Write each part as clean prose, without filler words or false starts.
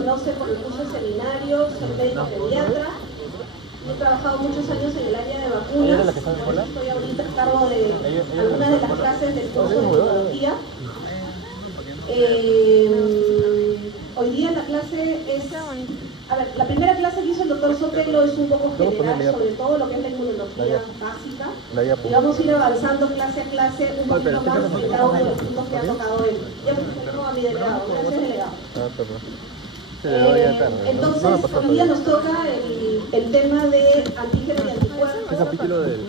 conoce por el curso de seminarios, soy médico pediatra. He trabajado muchos años en el área de vacunas. Estoy ahorita a cargo de algunas de las clases del curso de inmunología. Hoy día la clase es... A ver, la primera clase que hizo el doctor Sotelo es un poco general sobre todo lo que es la inmunología básica. Y vamos a ir avanzando clase a clase un poquito más en cada uno de los puntos que ha tocado él. Ya presento a mi delegado. Gracias, delegado. Entonces, hoy día nos toca el tema de antígeno y anticuerpos. ¿Qué capítulo del...?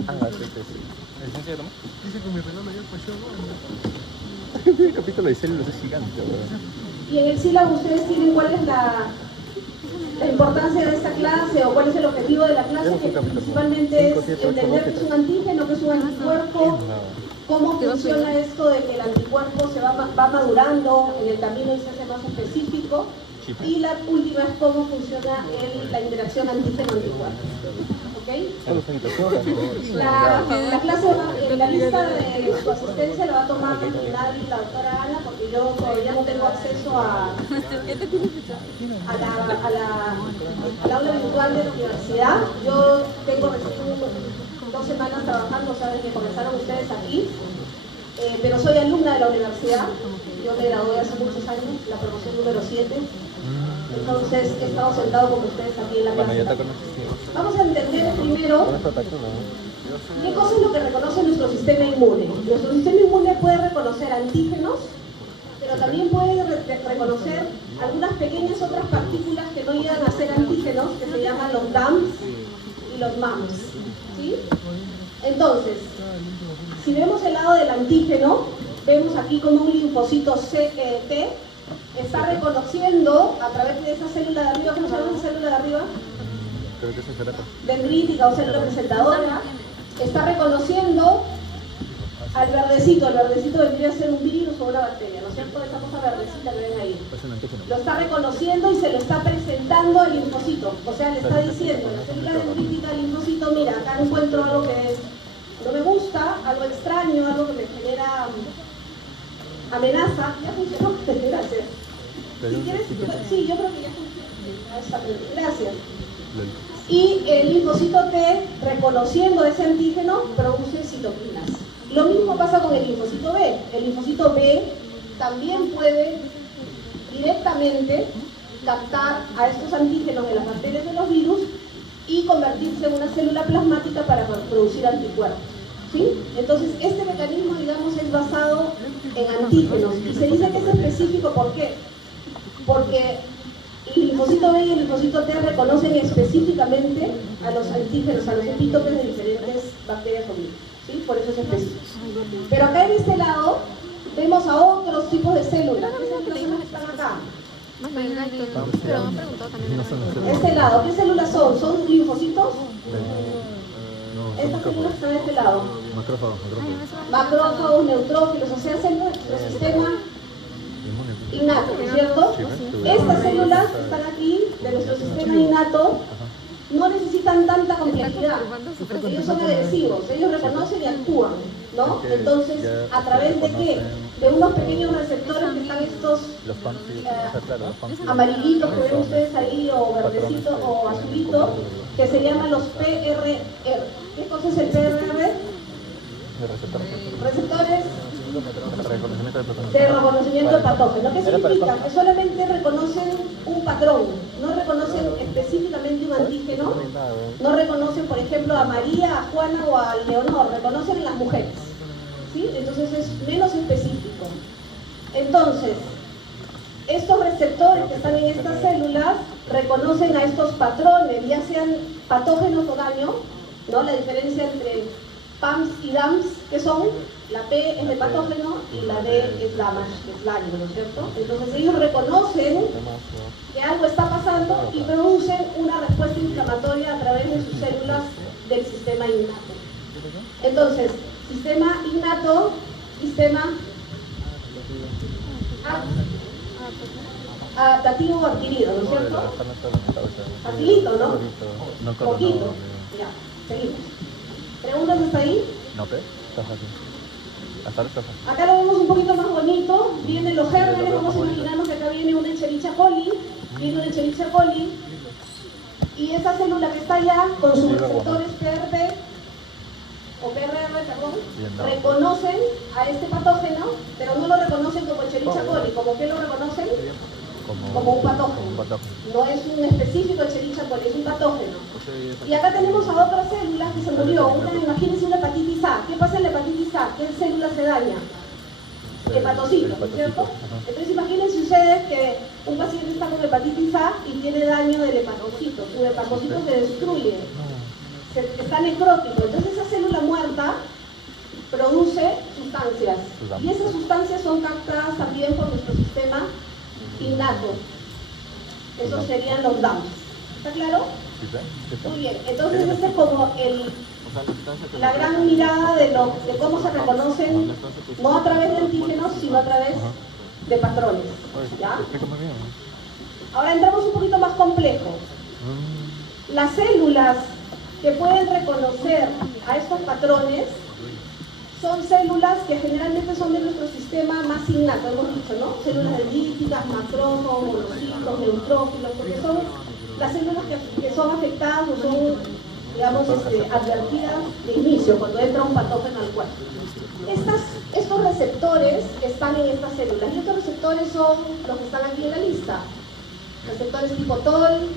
¿Licencia de Tomás? Dice que mi reloj ya pasó. El capítulo de células es gigante, ¿verdad? Y en el sílabo ustedes tienen cuál es la importancia de esta clase o cuál es el objetivo de la clase, que principalmente es entender qué es un antígeno, qué es un anticuerpo, cómo funciona esto de que el anticuerpo se va madurando en el camino y se hace más específico, y la última es cómo funciona la interacción antígeno-anticuerpo. ¿Okay? La clase, la lista de su asistencia la va a tomar Nadie y la doctora Ana, porque yo todavía no tengo acceso al aula virtual de la universidad. Yo tengo recién 2 semanas trabajando, o sea, desde que comenzaron ustedes aquí, pero soy alumna de la universidad. Yo me gradué hace muchos años, la promoción número 7. Entonces he estado sentado con ustedes aquí en la clase. Vamos a entender primero qué cosa es lo que reconoce nuestro sistema inmune. Nuestro sistema inmune puede reconocer antígenos, pero también puede reconocer algunas pequeñas otras partículas que no llegan a ser antígenos, que se llaman los DAMs y los MAMs. ¿Sí? Entonces, si vemos el lado del antígeno, vemos aquí como un linfocito T está reconociendo a través de esa célula de arriba. ¿Cómo se llama esa célula de arriba? Creo que es dendrítica o célula presentadora. Está reconociendo al verdecito. El verdecito vendría a ser un virus o una bacteria, ¿no es cierto? Esa cosa verdecita que ven ahí. Lo está reconociendo y se lo está presentando al linfocito. O sea, le está diciendo a la célula dendrítica al linfocito: mira, acá encuentro algo que no me gusta, algo extraño, algo que me genera amenaza. ¿Ya funcionó? Gracias. Si quieres, sí, yo creo que ya funciona. Gracias. Y el linfocito T, reconociendo ese antígeno, produce citoquinas. Lo mismo pasa con el linfocito B. El linfocito B también puede directamente captar a estos antígenos de las bacterias de los virus y convertirse en una célula plasmática para producir anticuerpos. ¿Sí? Entonces, este mecanismo, digamos, es basado en antígenos. Y se dice que es específico, ¿por qué? Porque el linfocito B y el linfocito T reconocen específicamente a los antígenos, a los epítopes de diferentes bacterias o virus. ¿Sí? Por eso es específico. Pero acá en este lado vemos a otros tipos de células. ¿Qué células son las que están acá? Pero me han preguntado también. Este lado, ¿qué células son? ¿Son linfocitos? Estas células están de este lado. Macrófagos, neutrófilos, o sea, células del sistema innato, ¿cierto? Estas células que están aquí, de nuestro sistema innato, no necesitan tanta complejidad. Ellos son agresivos, ellos reconocen y actúan, ¿no? Entonces, ¿a través de qué? De unos pequeños receptores que están estos amarillitos que ven ustedes ahí, o verdecitos o azulitos, que se llaman los PRR. ¿Qué cosa es el PRR? Receptores de reconocimiento de patógeno. ¿Qué significa? Que solamente reconocen un patrón, no reconocen específicamente un antígeno, no reconocen, por ejemplo, a María, a Juana o a Leonor, reconocen a las mujeres. ¿Sí? Entonces es menos específico. Entonces, estos receptores que están en estas células reconocen a estos patrones, ya sean patógenos o daño, ¿no? La diferencia entre PAMS y DAMS, que son, la P es de patógeno y la D es damage, que es daño, ¿no es cierto? Entonces ellos reconocen que algo está pasando y producen una respuesta inflamatoria a través de sus células del sistema innato. Entonces, sistema innato, sistema adaptativo o adquirido, ¿no es cierto? Facilito, ¿no? Poquito. Ya, seguimos. ¿Preguntas hasta ahí? No, pero está fácil. Hasta ahora está fácil. Acá lo vemos un poquito más bonito. Vienen los gérmenes, vamos a imaginarnos que acá viene una Escherichia coli, viene un Escherichia coli, y esa célula que está allá con sus receptores PRP o PRR, perdón, reconocen a este patógeno, pero no lo reconocen como Escherichia coli. ¿Como qué lo reconocen? Como un patógeno. No es un específico Escherichia coli, es un patógeno. Y acá tenemos a otras células que se murió. Una, imagínense una hepatitis A. ¿Qué pasa en la hepatitis A? ¿Qué célula se daña? Hepatocitos, ¿no es cierto? Entonces imagínense ustedes que un paciente está con hepatitis A y tiene daño del hepatocito. Su hepatocito se destruye, está necrótico. Entonces esa célula muerta produce sustancias. Y esas sustancias son captadas también por nuestro sistema innato. Esos serían los DAMs. ¿Está claro? Muy bien. Entonces este es como la gran mirada de cómo se reconocen, no a través de antígenos, sino a través de patrones. ¿Ya? Ahora entramos un poquito más complejo. Las células que pueden reconocer a estos patrones son células que generalmente son de nuestro sistema más innato, hemos dicho, ¿no? Células dendríticas, macrófagos, monocitos, neutrófilos, porque son las células que son afectadas o son, digamos, advertidas de inicio, cuando entra un patógeno al cuerpo. Estos receptores están en estas células, y estos receptores son los que están aquí en la lista. Receptores tipo TOL,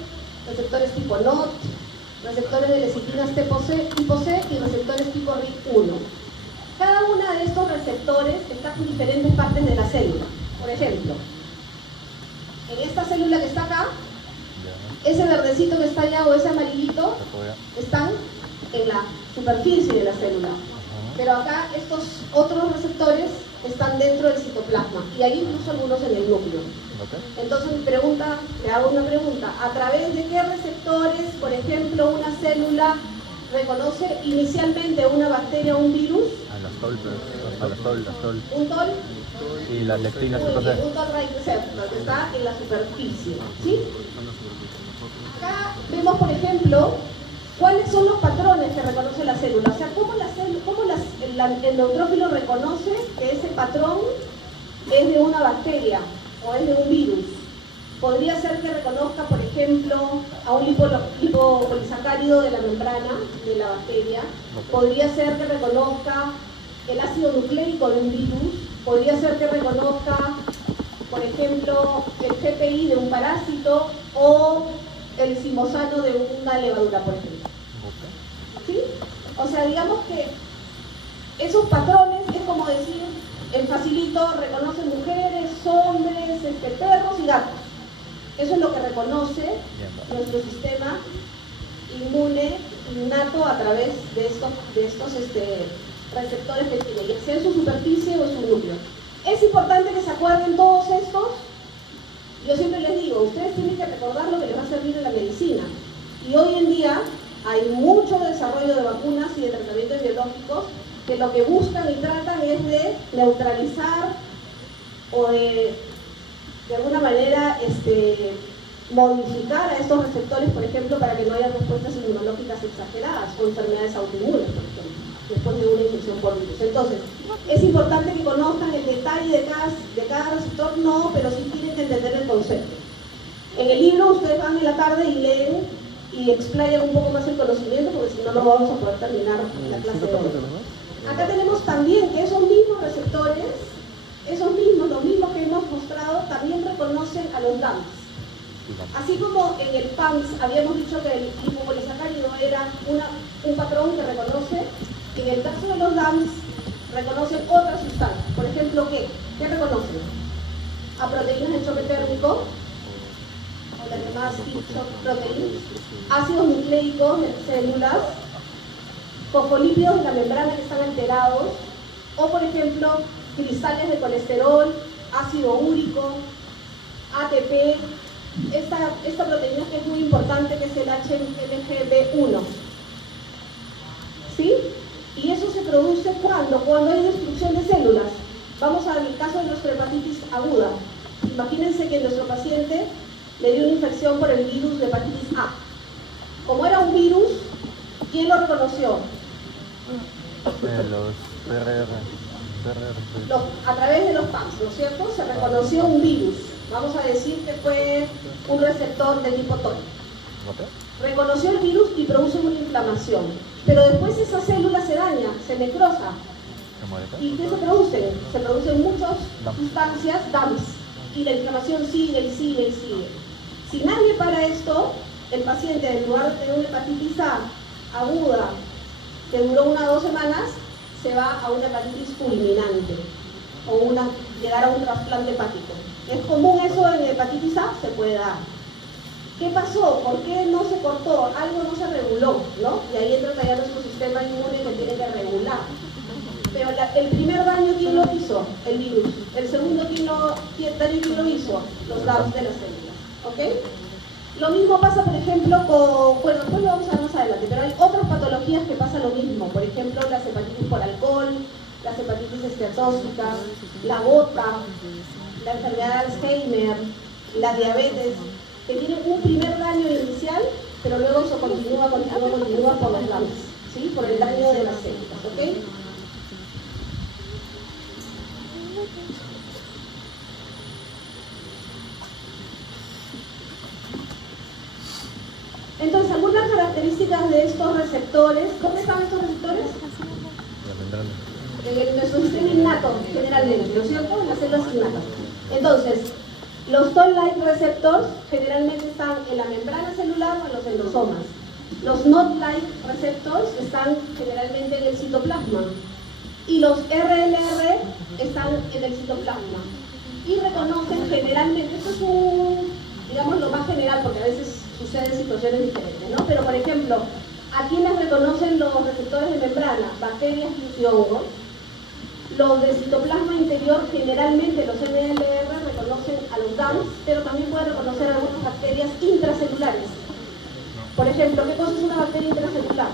receptores tipo NOT, receptores de lecistinas tipo C y receptores tipo RIC1. Cada uno de estos receptores está en diferentes partes de la célula. Por ejemplo, en esta célula que está acá, ese verdecito que está allá o ese amarillito están en la superficie de la célula. Pero acá estos otros receptores están dentro del citoplasma y hay incluso algunos en el núcleo. Entonces le hago una pregunta: ¿a través de qué receptores, por ejemplo, una célula reconoce inicialmente una bacteria o un virus? A la TOL. ¿Un TOL? Y las lectinas. Un TOL receptor que está en la superficie, ¿sí? Acá vemos, por ejemplo, cuáles son los patrones que reconoce la célula. O sea, cómo el neutrófilo reconoce que ese patrón es de una bacteria o es de un virus. Podría ser que reconozca, por ejemplo, a un lipopolisacárido de la membrana de la bacteria. Podría ser que reconozca el ácido nucleico de un virus. Podría ser que reconozca, por ejemplo, el GPI de un parásito o el zimosano de una levadura, por ejemplo. ¿Sí? O sea, digamos que esos patrones es como decir, el facilito reconoce mujeres, hombres, perros y gatos. Eso es lo que reconoce nuestro sistema inmune innato a través de estos receptores que tiene, ya sea en su superficie o en su núcleo. Es importante que se acuerden todos estos. Yo siempre les digo, ustedes tienen que recordar lo que les va a servir en la medicina. Y hoy en día hay mucho desarrollo de vacunas y de tratamientos biológicos que lo que buscan y tratan es de neutralizar o de alguna manera modificar a estos receptores, por ejemplo, para que no haya respuestas inmunológicas exageradas o enfermedades autoinmunes, por ejemplo, después de una infección por virus. Entonces, es importante que conozcan el detalle de cada receptor, no, pero sí tienen que entender el concepto. En el libro ustedes van en la tarde y leen y explayan un poco más el conocimiento, porque si no, no vamos a poder terminar la clase de hoy. Acá tenemos también que esos mismos receptores, los mismos que hemos mostrado, también reconocen a los DAMs. Así como en el PAMS habíamos dicho que el lipopolisacárido era un patrón que reconoce, en el caso de los DAMs reconocen otras sustancias. Por ejemplo, ¿qué reconocen? A proteínas de choque térmico, o las llamadas shock proteins, ácidos nucleicos de células, fosfolípidos de la membrana que están alterados, o por ejemplo, cristales de colesterol, ácido úrico, ATP, esta proteína que es muy importante, que es el HMGB1. ¿Sí? Y eso se produce cuando hay destrucción de células. Vamos al caso de nuestra hepatitis aguda. Imagínense que nuestro paciente le dio una infección por el virus de hepatitis A. Como era un virus, ¿quién lo reconoció? Los PRR. A través de los PAMS, ¿no es cierto? Se reconoció un virus, Vamos a decir que fue un receptor de tipo TOI. Reconoció el virus y produce una inflamación. Pero después esa célula se daña, se necrosa. ¿Y qué se produce? Se producen muchas sustancias, DAMs. Y la inflamación sigue y sigue y sigue. Si nadie para esto, el paciente, en lugar de tener una hepatitis A aguda que duró 1 o 2 semanas, se va a una hepatitis fulminante o llegar a un trasplante hepático. ¿Es común eso en hepatitis A? Se puede dar. ¿Qué pasó? ¿Por qué no se cortó? Algo no se reguló, ¿no? Y ahí entra ya nuestro sistema inmune que tiene que regular. Pero el primer daño, ¿quién lo hizo? El virus. El segundo daño, ¿quién lo hizo? Los DAMs de las células. ¿Ok? Lo mismo pasa, por ejemplo, bueno, después lo vamos a ver más adelante, pero hay otras patologías que pasa lo mismo. Por ejemplo, las hepatitis por alcohol, las hepatitis esteatóxicas, la gota, la enfermedad de Alzheimer, la diabetes, que tienen un primer daño inicial, pero luego eso continúa por los DAMs, ¿sí? Por el daño de las células, ¿ok? Entonces, algunas características de estos receptores. ¿Dónde están estos receptores? En nuestro sistema innato, generalmente, ¿no es cierto? En las células innatas. Entonces, los toll-like receptors generalmente están en la membrana celular o en los endosomas. Los not-like receptors están generalmente en el citoplasma. Y los RLR están en el citoplasma. Y reconocen generalmente, esto es digamos lo más general, porque a veces suceden situaciones diferentes, ¿no? Pero, por ejemplo, ¿a quiénes reconocen los receptores de membrana? Bacterias y hongos. Los de citoplasma interior, generalmente los NLR reconocen a los DAMs, pero también pueden reconocer algunas bacterias intracelulares. Por ejemplo, ¿qué cosa es una bacteria intracelular?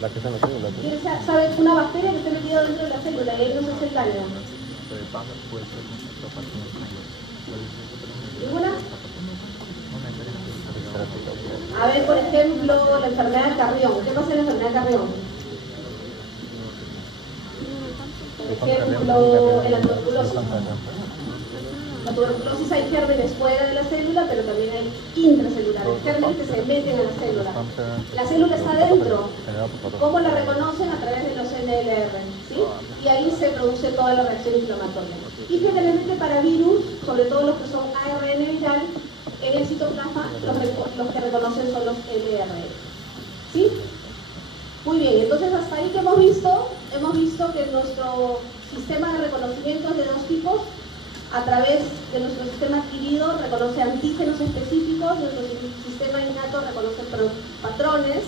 La que está en la célula. ¿Quién sabe? Una bacteria que esté metida dentro de la célula y ahí no se hace el daño. ¿Ninguna? A ver, por ejemplo, la enfermedad de Carrión. ¿Qué pasa en la enfermedad de Carrión? Por ejemplo, en la tuberculosis. La tuberculosis hay gérmenes fuera de la célula, pero también hay intracelulares, gérmenes que se meten a la célula. La célula está dentro. ¿Cómo la reconocen? A través de los NLR, ¿sí? Y ahí se produce toda la reacción inflamatoria. Y generalmente para virus, sobre todo los que son ARN viral, en el citoplasma los que reconocen son los LR. ¿Sí? Muy bien, entonces hasta ahí que hemos visto que nuestro sistema de reconocimiento es de 2 tipos. A través de nuestro sistema adquirido reconoce antígenos específicos, nuestro sistema innato reconoce patrones.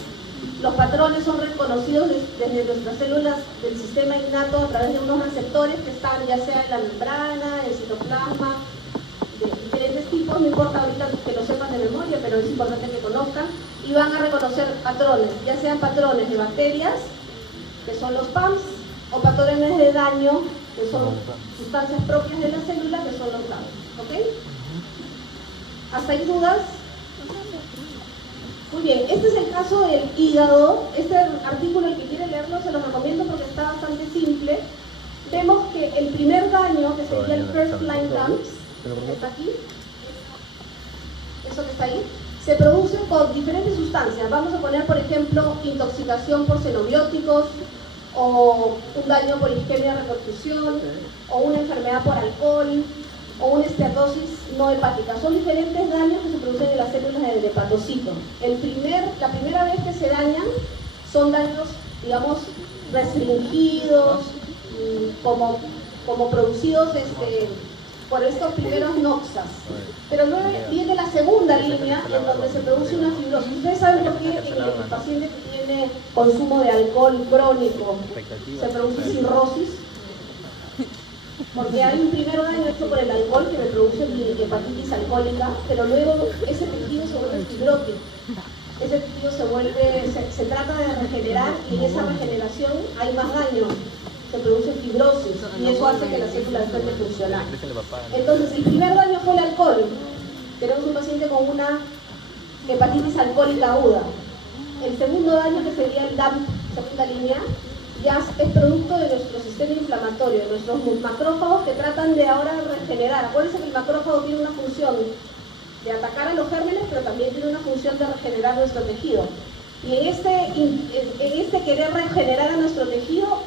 Los patrones son reconocidos desde nuestras células del sistema innato a través de unos receptores que están ya sea en la membrana, en el citoplasma, de diferentes tipos, no importa ahorita que lo sepan de memoria, pero es importante que conozcan, y van a reconocer patrones, ya sean patrones de bacterias, que son los PAMs, o patrones de daño, que son sustancias propias de la célula, que son los DAMs. ¿Ok? ¿Hasta ahí dudas? Muy bien, este es el caso del hígado. Este artículo, el que quiere leerlo, se lo recomiendo porque está bastante simple. Vemos que el primer daño, que sería el first line DAMs, está aquí, eso que está ahí, se produce por diferentes sustancias. Vamos a poner, por ejemplo, intoxicación por xenobióticos, o un daño por isquemia repercusión, o una enfermedad por alcohol, o una esteatosis no hepática. Son diferentes daños que se producen en las células del hepatocito. La primera vez que se dañan son daños, digamos, restringidos, como producidos por estos primeros noxas. Pero luego viene la segunda línea en donde se produce una fibrosis. ¿Ustedes saben por qué en el paciente que tiene consumo de alcohol crónico se produce cirrosis? Porque hay un primer daño hecho por el alcohol que me produce mi hepatitis alcohólica, pero luego ese tejido se vuelve fibrótico. Ese tejido se trata de regenerar y en esa regeneración hay más daño. Se produce fibrosis y eso hace que la célula deje de funcionar. Entonces, el primer daño fue el alcohol. Tenemos un paciente con una hepatitis alcohólica aguda. El segundo daño, que sería el DAMP, segunda línea, ya es producto de nuestro sistema inflamatorio, de nuestros macrófagos que tratan de ahora regenerar. Acuérdense que el macrófago tiene una función de atacar a los gérmenes, pero también tiene una función de regenerar nuestro tejido. Y en este querer regenerar a nuestro tejido,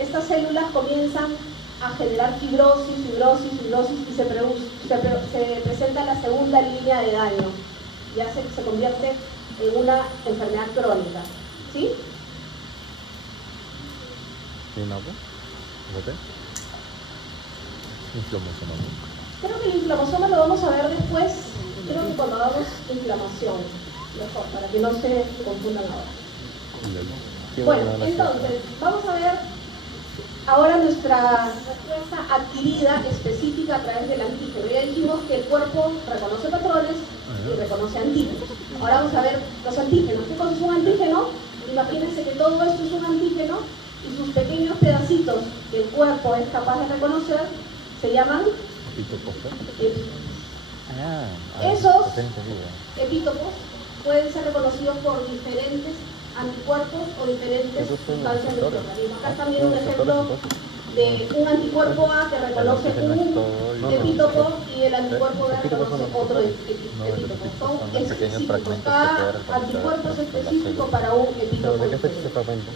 estas células comienzan a generar fibrosis y se presenta la segunda línea de daño. Ya se convierte en una enfermedad crónica. ¿Sí? ¿Y no? ¿Fíjate? Inflamación, ¿no? Creo que el inflamosoma lo vamos a ver después, creo que cuando hagamos inflamación, mejor, para que no se confundan ahora. Bueno, entonces, vamos a ver ahora nuestra respuesta adquirida específica a través del antígeno. Ya dijimos que el cuerpo reconoce patrones y reconoce antígenos. Ahora vamos a ver los antígenos. ¿Qué cosa es un antígeno? Imagínense que todo esto es un antígeno y sus pequeños pedacitos que el cuerpo es capaz de reconocer se llaman esos epítopos pueden ser reconocidos por diferentes anticuerpos o diferentes sustancias del organismo. Acá están viendo un ejemplo de un anticuerpo A que reconoce un epítopo y el anticuerpo B reconoce otro epítopo. Son específicos. Cada anticuerpo es específico para un epítopo diferente.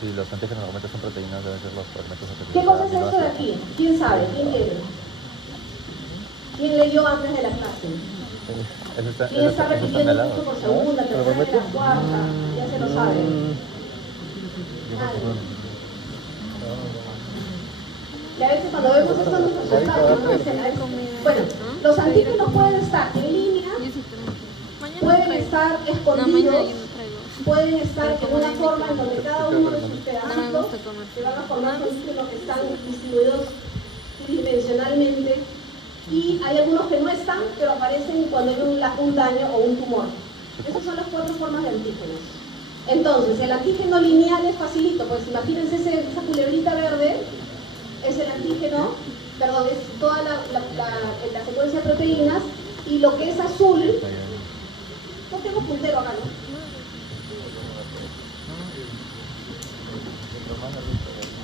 Si los antígenos normalmente son proteínas, deben ser los fragmentos de ¿Qué cosa es esto de aquí? ¿Quién sabe? ¿Quién quiere? ¿Quién leyó antes de la clase? ¿Quién está repitiendo esto por segunda, tercera, cuarta? Ya se lo sabe. Y a veces cuando vemos esto nos asustamos, ¿no? Bueno, los antígenos pueden estar en línea, pueden estar escondidos, pueden estar en una forma en donde cada uno de sus pedacitos se van a formar antígenos que están distribuidos tridimensionalmente, y hay algunos que no están, pero aparecen cuando hay un daño o un tumor. Esas son las 4 formas de antígenos. Entonces, el antígeno lineal es facilito, pues imagínense esa culebrita verde, es el antígeno, perdón, es toda la secuencia de proteínas, y lo que es azul, no tengo puntero acá, ¿no?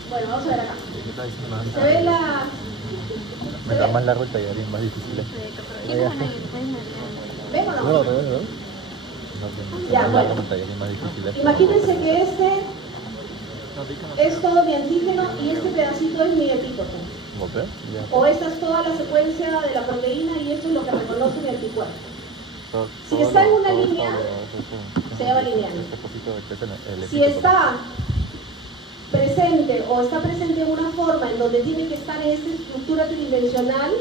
Bueno, vamos a ver acá. Se ve la... Mientras más largo el tallarín, más difícil es. ¿Ven o no? No. Ya, Más bueno. largo el tallarín, más difícil es. Imagínense que es todo mi antígeno y este pedacito es mi epítopo. ¿Ok? O esta es toda la secuencia de la proteína y esto es lo que reconoce mi anticuerpo. Si está en una línea, se llama lineal. Si está presente o está presente en una forma en donde tiene que estar en esta estructura tridimensional,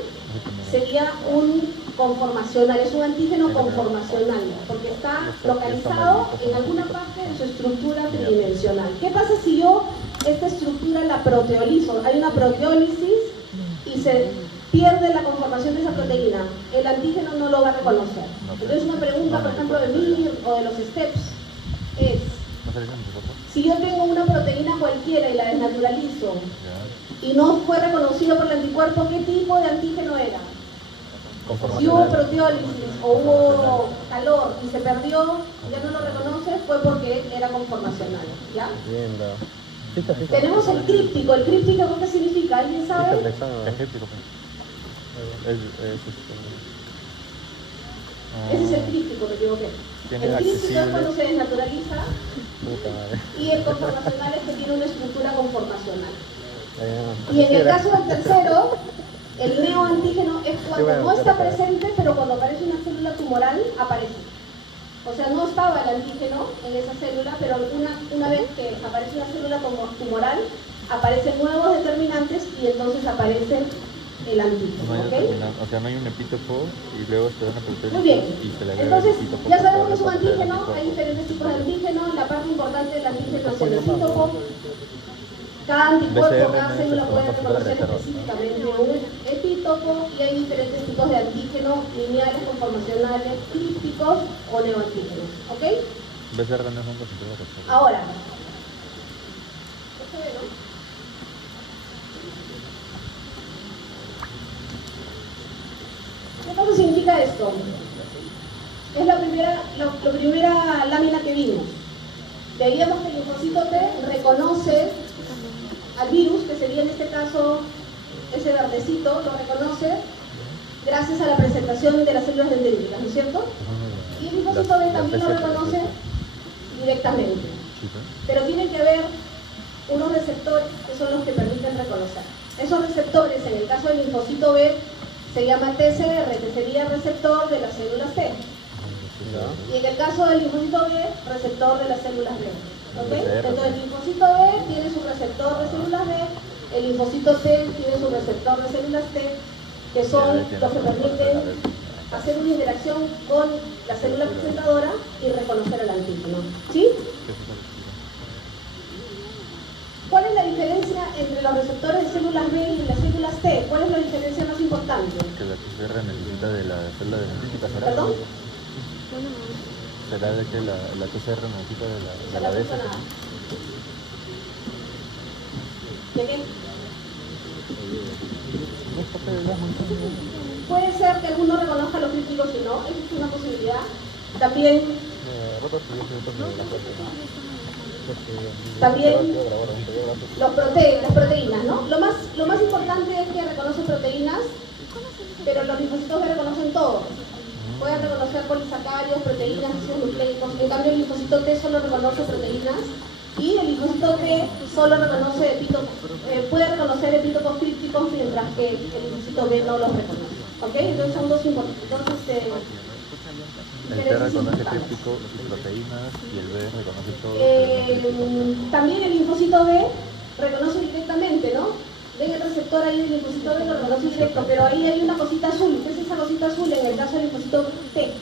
sería un conformacional, es un antígeno conformacional, porque está localizado en alguna parte de su estructura tridimensional. ¿Qué pasa si yo esta estructura la proteolizo? Hay una proteólisis y se pierde la conformación de esa proteína, el antígeno no lo va a reconocer. Entonces una pregunta, por ejemplo, de Mir o de los STEPS es: si yo tengo una proteína cualquiera y la desnaturalizo y no fue reconocido por el anticuerpo, ¿qué tipo de antígeno era? Si hubo proteólisis o hubo calor y se perdió, ya no lo reconoce, fue porque era conformacional, ¿ya? Tenemos el críptico. ¿El críptico qué significa? ¿Alguien sabe? Ese es el críptico, me equivoqué. El críptico es cuando se desnaturaliza y el conformacional es que tiene una estructura conformacional. Y en el caso del tercero, el neoantígeno es cuando no está presente, pero cuando aparece una célula tumoral, aparece. O sea, no estaba el antígeno en esa célula, pero una vez que aparece una célula tumoral, aparecen nuevos determinantes y entonces aparece el antígeno. ¿Okay? O sea, no hay un epítopo y luego se dan a proteína. Muy bien. Y se le agrega Entonces, el epítopo ya para sabemos que es un reconocer el antígeno, anticuerpo. hay diferentes tipos de antígeno. La parte importante del antígeno es el epítopo. Cada anticuerpo, cada célula puede reconocer específicamente un epítopo y hay diferentes tipos de antígenos lineales, conformacionales, crípticos o neoantígenos. ¿Ok? BCR no es un concentrado de receptor. Ahora, ¿esto ve, no? ¿Qué cosa significa esto? Es la primera lámina que vimos. Veíamos que el linfocito T reconoce al virus, que sería en este caso ese verdecito, lo reconoce gracias a la presentación de las células dendríticas, ¿no es cierto? Y el linfocito B también lo reconoce directamente. Pero tiene que haber unos receptores que son los que permiten reconocer. Esos receptores, en el caso del linfocito B, se llama TCR, que sería receptor de las células T. Y en el caso del linfocito B, receptor de las células B. ¿Okay? Entonces el linfocito B tiene su receptor de células B, el linfocito T tiene su receptor de células T, que son los que permiten hacer una interacción con la célula presentadora y reconocer el antígeno. ¿Sí? ¿Cuál es la diferencia entre los receptores de células B y las células T? ¿Cuál es la diferencia más importante? Que la TCR necesita de la célula dendrítica, ¿será? ¿Perdón? ¿Será de que la TCR necesita de la BS? ¿De qué? Puede ser que alguno reconozca los críticos y no, eso es una posibilidad. También las proteínas, ¿no? Lo más importante es que reconoce proteínas, pero los linfocitos B reconocen todo. Pueden reconocer polisacáridos, proteínas, ácidos nucleicos. En cambio, el linfocito T solo reconoce proteínas y el linfocito T solo reconoce puede reconocer epitopos crípticos, mientras que el linfocito B no los reconoce. ¿Ok? Entonces son dos importantes. El T reconoce críptico y proteínas y el B reconoce todo. También el linfocito B reconoce directamente, ¿no? Ven el receptor ahí del linfocito B, lo reconoce directo, pero ahí hay una cosita azul. ¿Qué es esa cosita azul en el caso del linfocito T?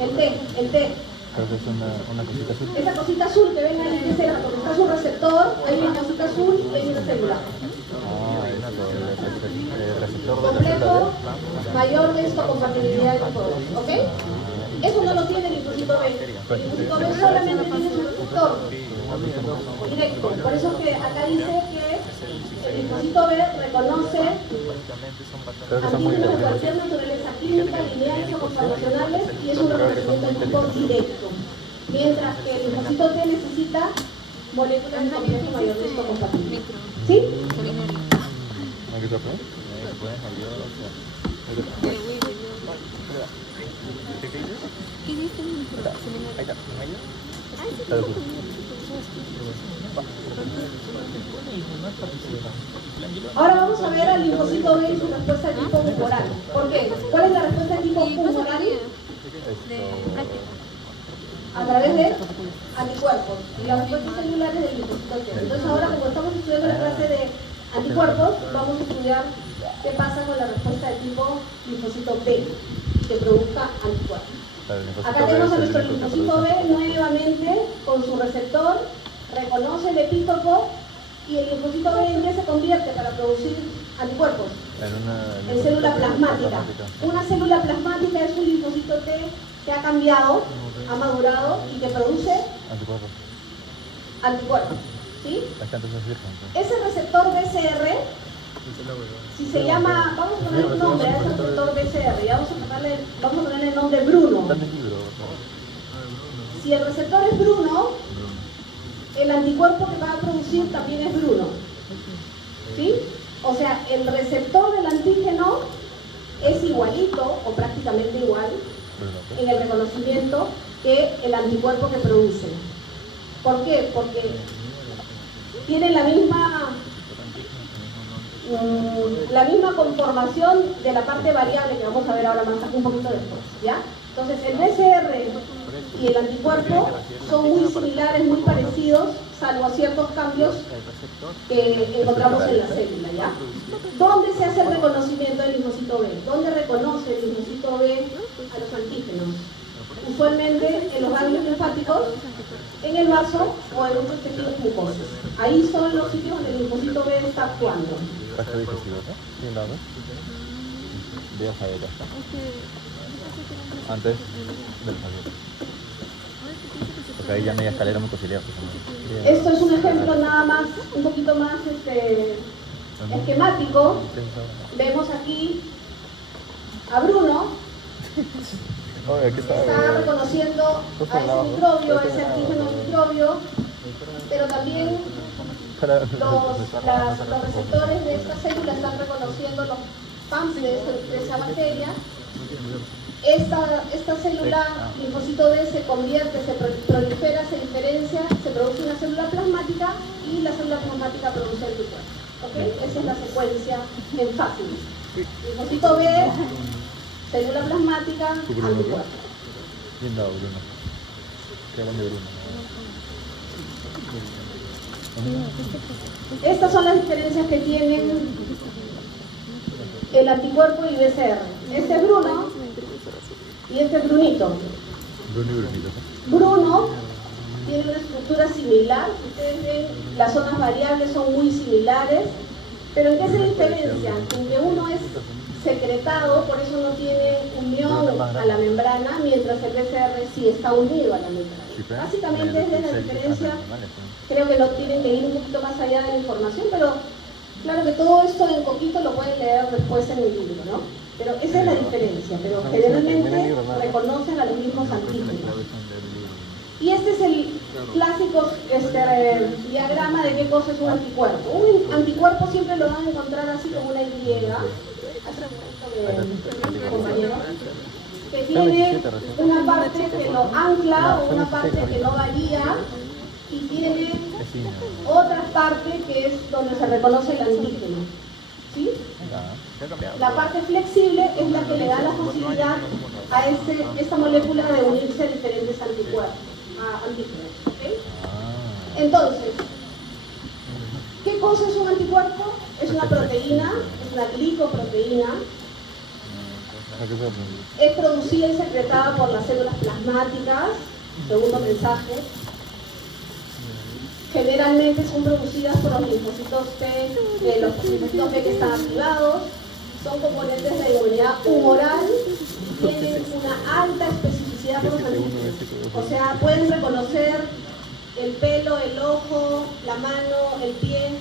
El T. Creo que es una cosita azul. Esa cosita azul que ven ahí, es porque está su receptor, hay una cosita azul y hay una célula. El receptor de la Complejo, célula B. mayor de histocompatibilidad de tipo 2, ¿ok? Eso no lo tiene el linfocito B. El linfocito B solamente tiene su receptor directo. Por eso es que acá dice que el linfocito B reconoce antígenos de cualquier naturaleza clínica, lineales o conformacionales y es un reconocimiento de tipo directo. Mientras que el linfocito T necesita moléculas de complejo mayor de histocompatibilidad. ¿Sí? ¿No qué fue? Ahora vamos a ver al linfocito B y su respuesta de tipo humoral. ¿Por qué? ¿Cuál es la respuesta de tipo humoral? A través de anticuerpos y las respuestas celulares del linfocito T. Entonces ahora, como estamos estudiando la clase de anticuerpos, vamos a estudiar qué pasa con la respuesta de tipo linfocito B que produzca anticuerpos. Acá tenemos a nuestro linfocito B nuevamente con su receptor, reconoce el epítopo y el linfocito B en qué se convierte para producir anticuerpos. En célula plasmática. Una célula plasmática es un linfocito T que ha cambiado, ha madurado y que produce anticuerpos. ¿Sí? Ese receptor BCR, si se llama, vamos a poner un nombre a ese receptor BCR y vamos a ponerle el nombre Bruno. Si el receptor es Bruno, el anticuerpo que va a producir también es Bruno. ¿Sí? O sea, el receptor del antígeno es igualito o prácticamente igual en el reconocimiento que el anticuerpo que produce. ¿Por qué? Porque tiene la misma conformación de la parte variable que vamos a ver ahora más un poquito después, ¿ya? Entonces el BCR y el anticuerpo son muy similares, muy parecidos, salvo ciertos cambios que encontramos en la célula, ¿ya? ¿Dónde se hace el reconocimiento del linfocito B? ¿Dónde reconoce el linfocito B a los antígenos? Usualmente en los ganglios linfáticos, en el vaso o en otros tejidos mucosos. Ahí son los sitios donde el linfocito B está actuando. Antes del Javier. Porque ahí ya no hay escalera muy conciliar. Esto es un ejemplo nada más, un poquito más esquemático. Vemos aquí a Bruno Está reconociendo a ese microbio, a ese antígeno microbio, pero también los receptores de esta célula están reconociendo los PAMs de esa bacteria. Esta célula linfocito B se convierte, se prolifera, se diferencia, se produce una célula plasmática y la célula plasmática produce anticuerpos. ¿Okay? Esa es la secuencia en fácil. Linfocito B, célula plasmática, anticuerpos. Bien dado, Bruno. Qué grande Bruno. Estas son las diferencias que tienen el anticuerpo y BCR. Este es Bruno y este es Brunito. Bruno y Brunito. Bruno tiene una estructura similar. Ustedes ven, las zonas variables son muy similares. Pero ¿en qué se diferencia? En que uno es secretado, por eso no tiene unión a la membrana, mientras el BCR sí está unido a la membrana. Básicamente es de la diferencia. Creo que no tienen que ir un poquito más allá de la información, pero claro que todo esto en poquito lo pueden leer después en el libro, ¿no? Pero esa es la diferencia, pero generalmente reconocen a los mismos antígenos. Y este es el clásico diagrama de qué cosa es un anticuerpo. Un anticuerpo siempre lo van a encontrar así como una Y, compañero, que tiene una parte que lo ancla o una parte que no varía y tiene otra parte que es donde se reconoce el antígeno. ¿Sí? La parte flexible es la que le da la posibilidad a esta molécula de unirse a diferentes anticuerpos, a antígenos. ¿Okay? Entonces, ¿qué cosa es un anticuerpo? Es una proteína, es una glicoproteína. Es producida y secretada por las células plasmáticas, segundo mensaje. Generalmente son producidas por los linfocitos T, los linfocitos B que están activados. Son componentes de inmunidad humoral y tienen una alta especificidad por los antígenos. O sea, pueden reconocer el pelo, el ojo, la mano, el pie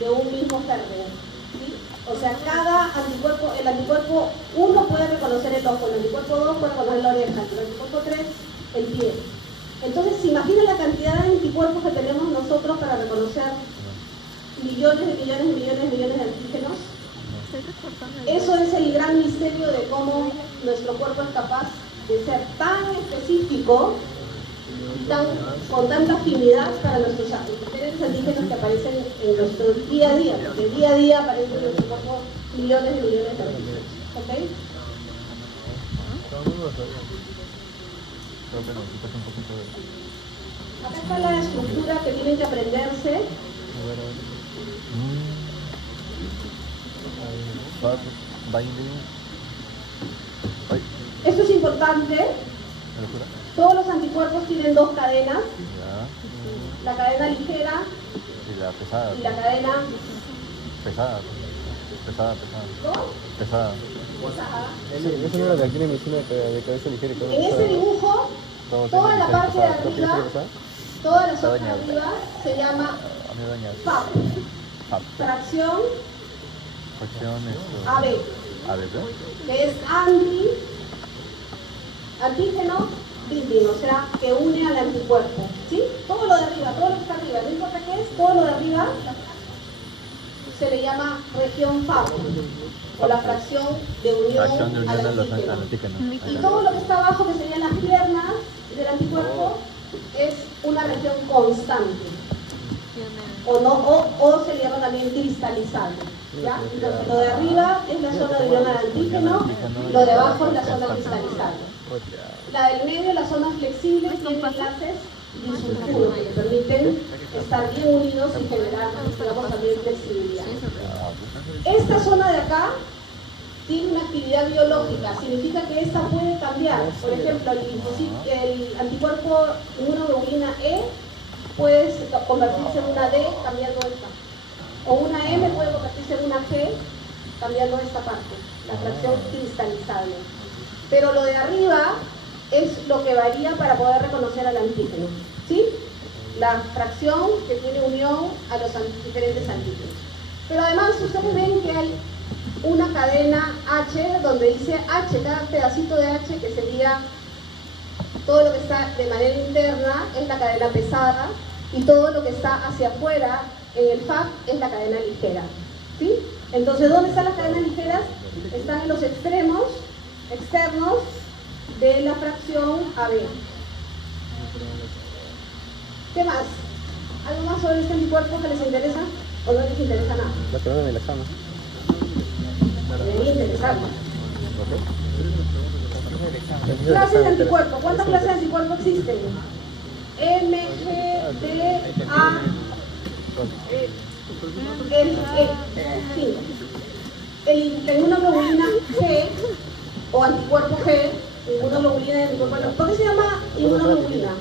de un mismo germen. ¿Sí? O sea, cada anticuerpo, el anticuerpo 1 puede reconocer el ojo, el anticuerpo 2 puede reconocer la oreja, el anticuerpo 3 el pie. Entonces, ¿se imagina la cantidad de anticuerpos que tenemos nosotros para reconocer millones de antígenos? Eso es el gran misterio de cómo nuestro cuerpo es capaz de ser tan específico y con tanta afinidad para nuestros diferentes antígenos que aparecen en nuestro día a día, porque día a dá aparecen en nuestro cuerpo millones de antígenos. ¿Ok? Acá está la estructura que tienen que aprenderse. Esto es importante. Todos los anticuerpos tienen dos cadenas. La cadena ligera y la pesada. Y la cadena pesada. ¿no? Pesada. Eso no era de aquí la medicina de cabeza ligera y todo. En este dibujo, toda la parte de arriba, toda la zona de arriba se llama FAP. Fracción AB, que es antígeno binding, o sea, que une al anticuerpo. ¿Sí? Todo lo de arriba, todo lo que está arriba, no importa qué es, todo lo de arriba se le llama región FAP, o la fracción de unión al antígeno. Y todo lo que está abajo, que serían las piernas del anticuerpo, es una región constante. O se le llama también cristalizable. ¿Ya? Entonces, lo de arriba es la zona de unión al antígeno, lo de abajo es la zona cristalizable. La del medio, la zona flexible, tiene enlaces disulfuros que permiten estar bien unidos y generar, digamos, también flexibilidad. Esta zona de acá tiene una actividad biológica, significa que esta puede cambiar. Por ejemplo, el anticuerpo inmunoglobulina E puede convertirse en una D cambiando esta. O una M puede convertirse en una G cambiando esta parte, la fracción cristalizable. Pero lo de arriba es lo que varía para poder reconocer al antígeno. ¿Sí? La fracción que tiene unión a los diferentes antígenos. Pero además ustedes ven que hay una cadena H donde dice H, cada pedacito de H que sería Todo lo que está de manera interna es la cadena pesada y todo lo que está hacia afuera en el FAP es la cadena ligera. ¿Sí? Entonces, ¿dónde están las cadenas ligeras? Están en los extremos externos de la fracción AB. ¿Qué más? ¿Algo más sobre este anticuerpo que les interesa? ¿O no les interesa nada? La que van en el examen. Debería interesarnos. Clases de anticuerpo. ¿Cuántas clases de anticuerpo existen? M, G, D, A, la inmunoglobulina G o anticuerpo G, inmunoglobulina y anticuerpo. ¿Por qué se llama inmunoglobulina?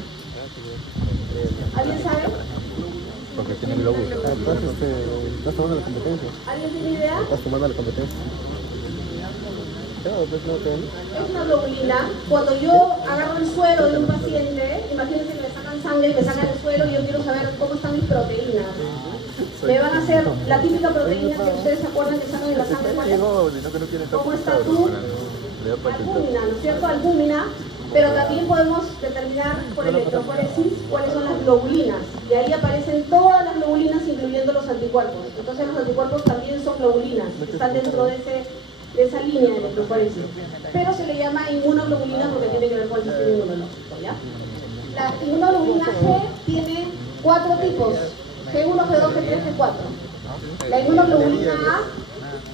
¿Alguien sabe? Porque tiene glóbulos. Estás tomando la competencia. ¿Alguien tiene idea? Estás tomando la competencia. Claro, pues no, que Es una globulina. Cuando yo agarro el suero de un paciente, imagínense que me sacan sangre y me sacan el suero y yo quiero saber cómo están mis proteínas. Me van a hacer la típica proteína que ustedes se acuerdan que sacan en la sangre. ¿Cómo está tu albúmina? ¿No es cierto? Albúmina. Pero también podemos determinar por electroforesis cuáles son las globulinas. Y ahí aparecen todas las globulinas, incluyendo los anticuerpos. Entonces los anticuerpos también son globulinas, están dentro de esa línea de electroforesis. Pero se le llama inmunoglobulina porque tiene que ver con el sistema inmunológico, ¿ya? La inmunoglobulina G tiene 4 tipos: G1, G2, G3, G4. La inmunoglobulina A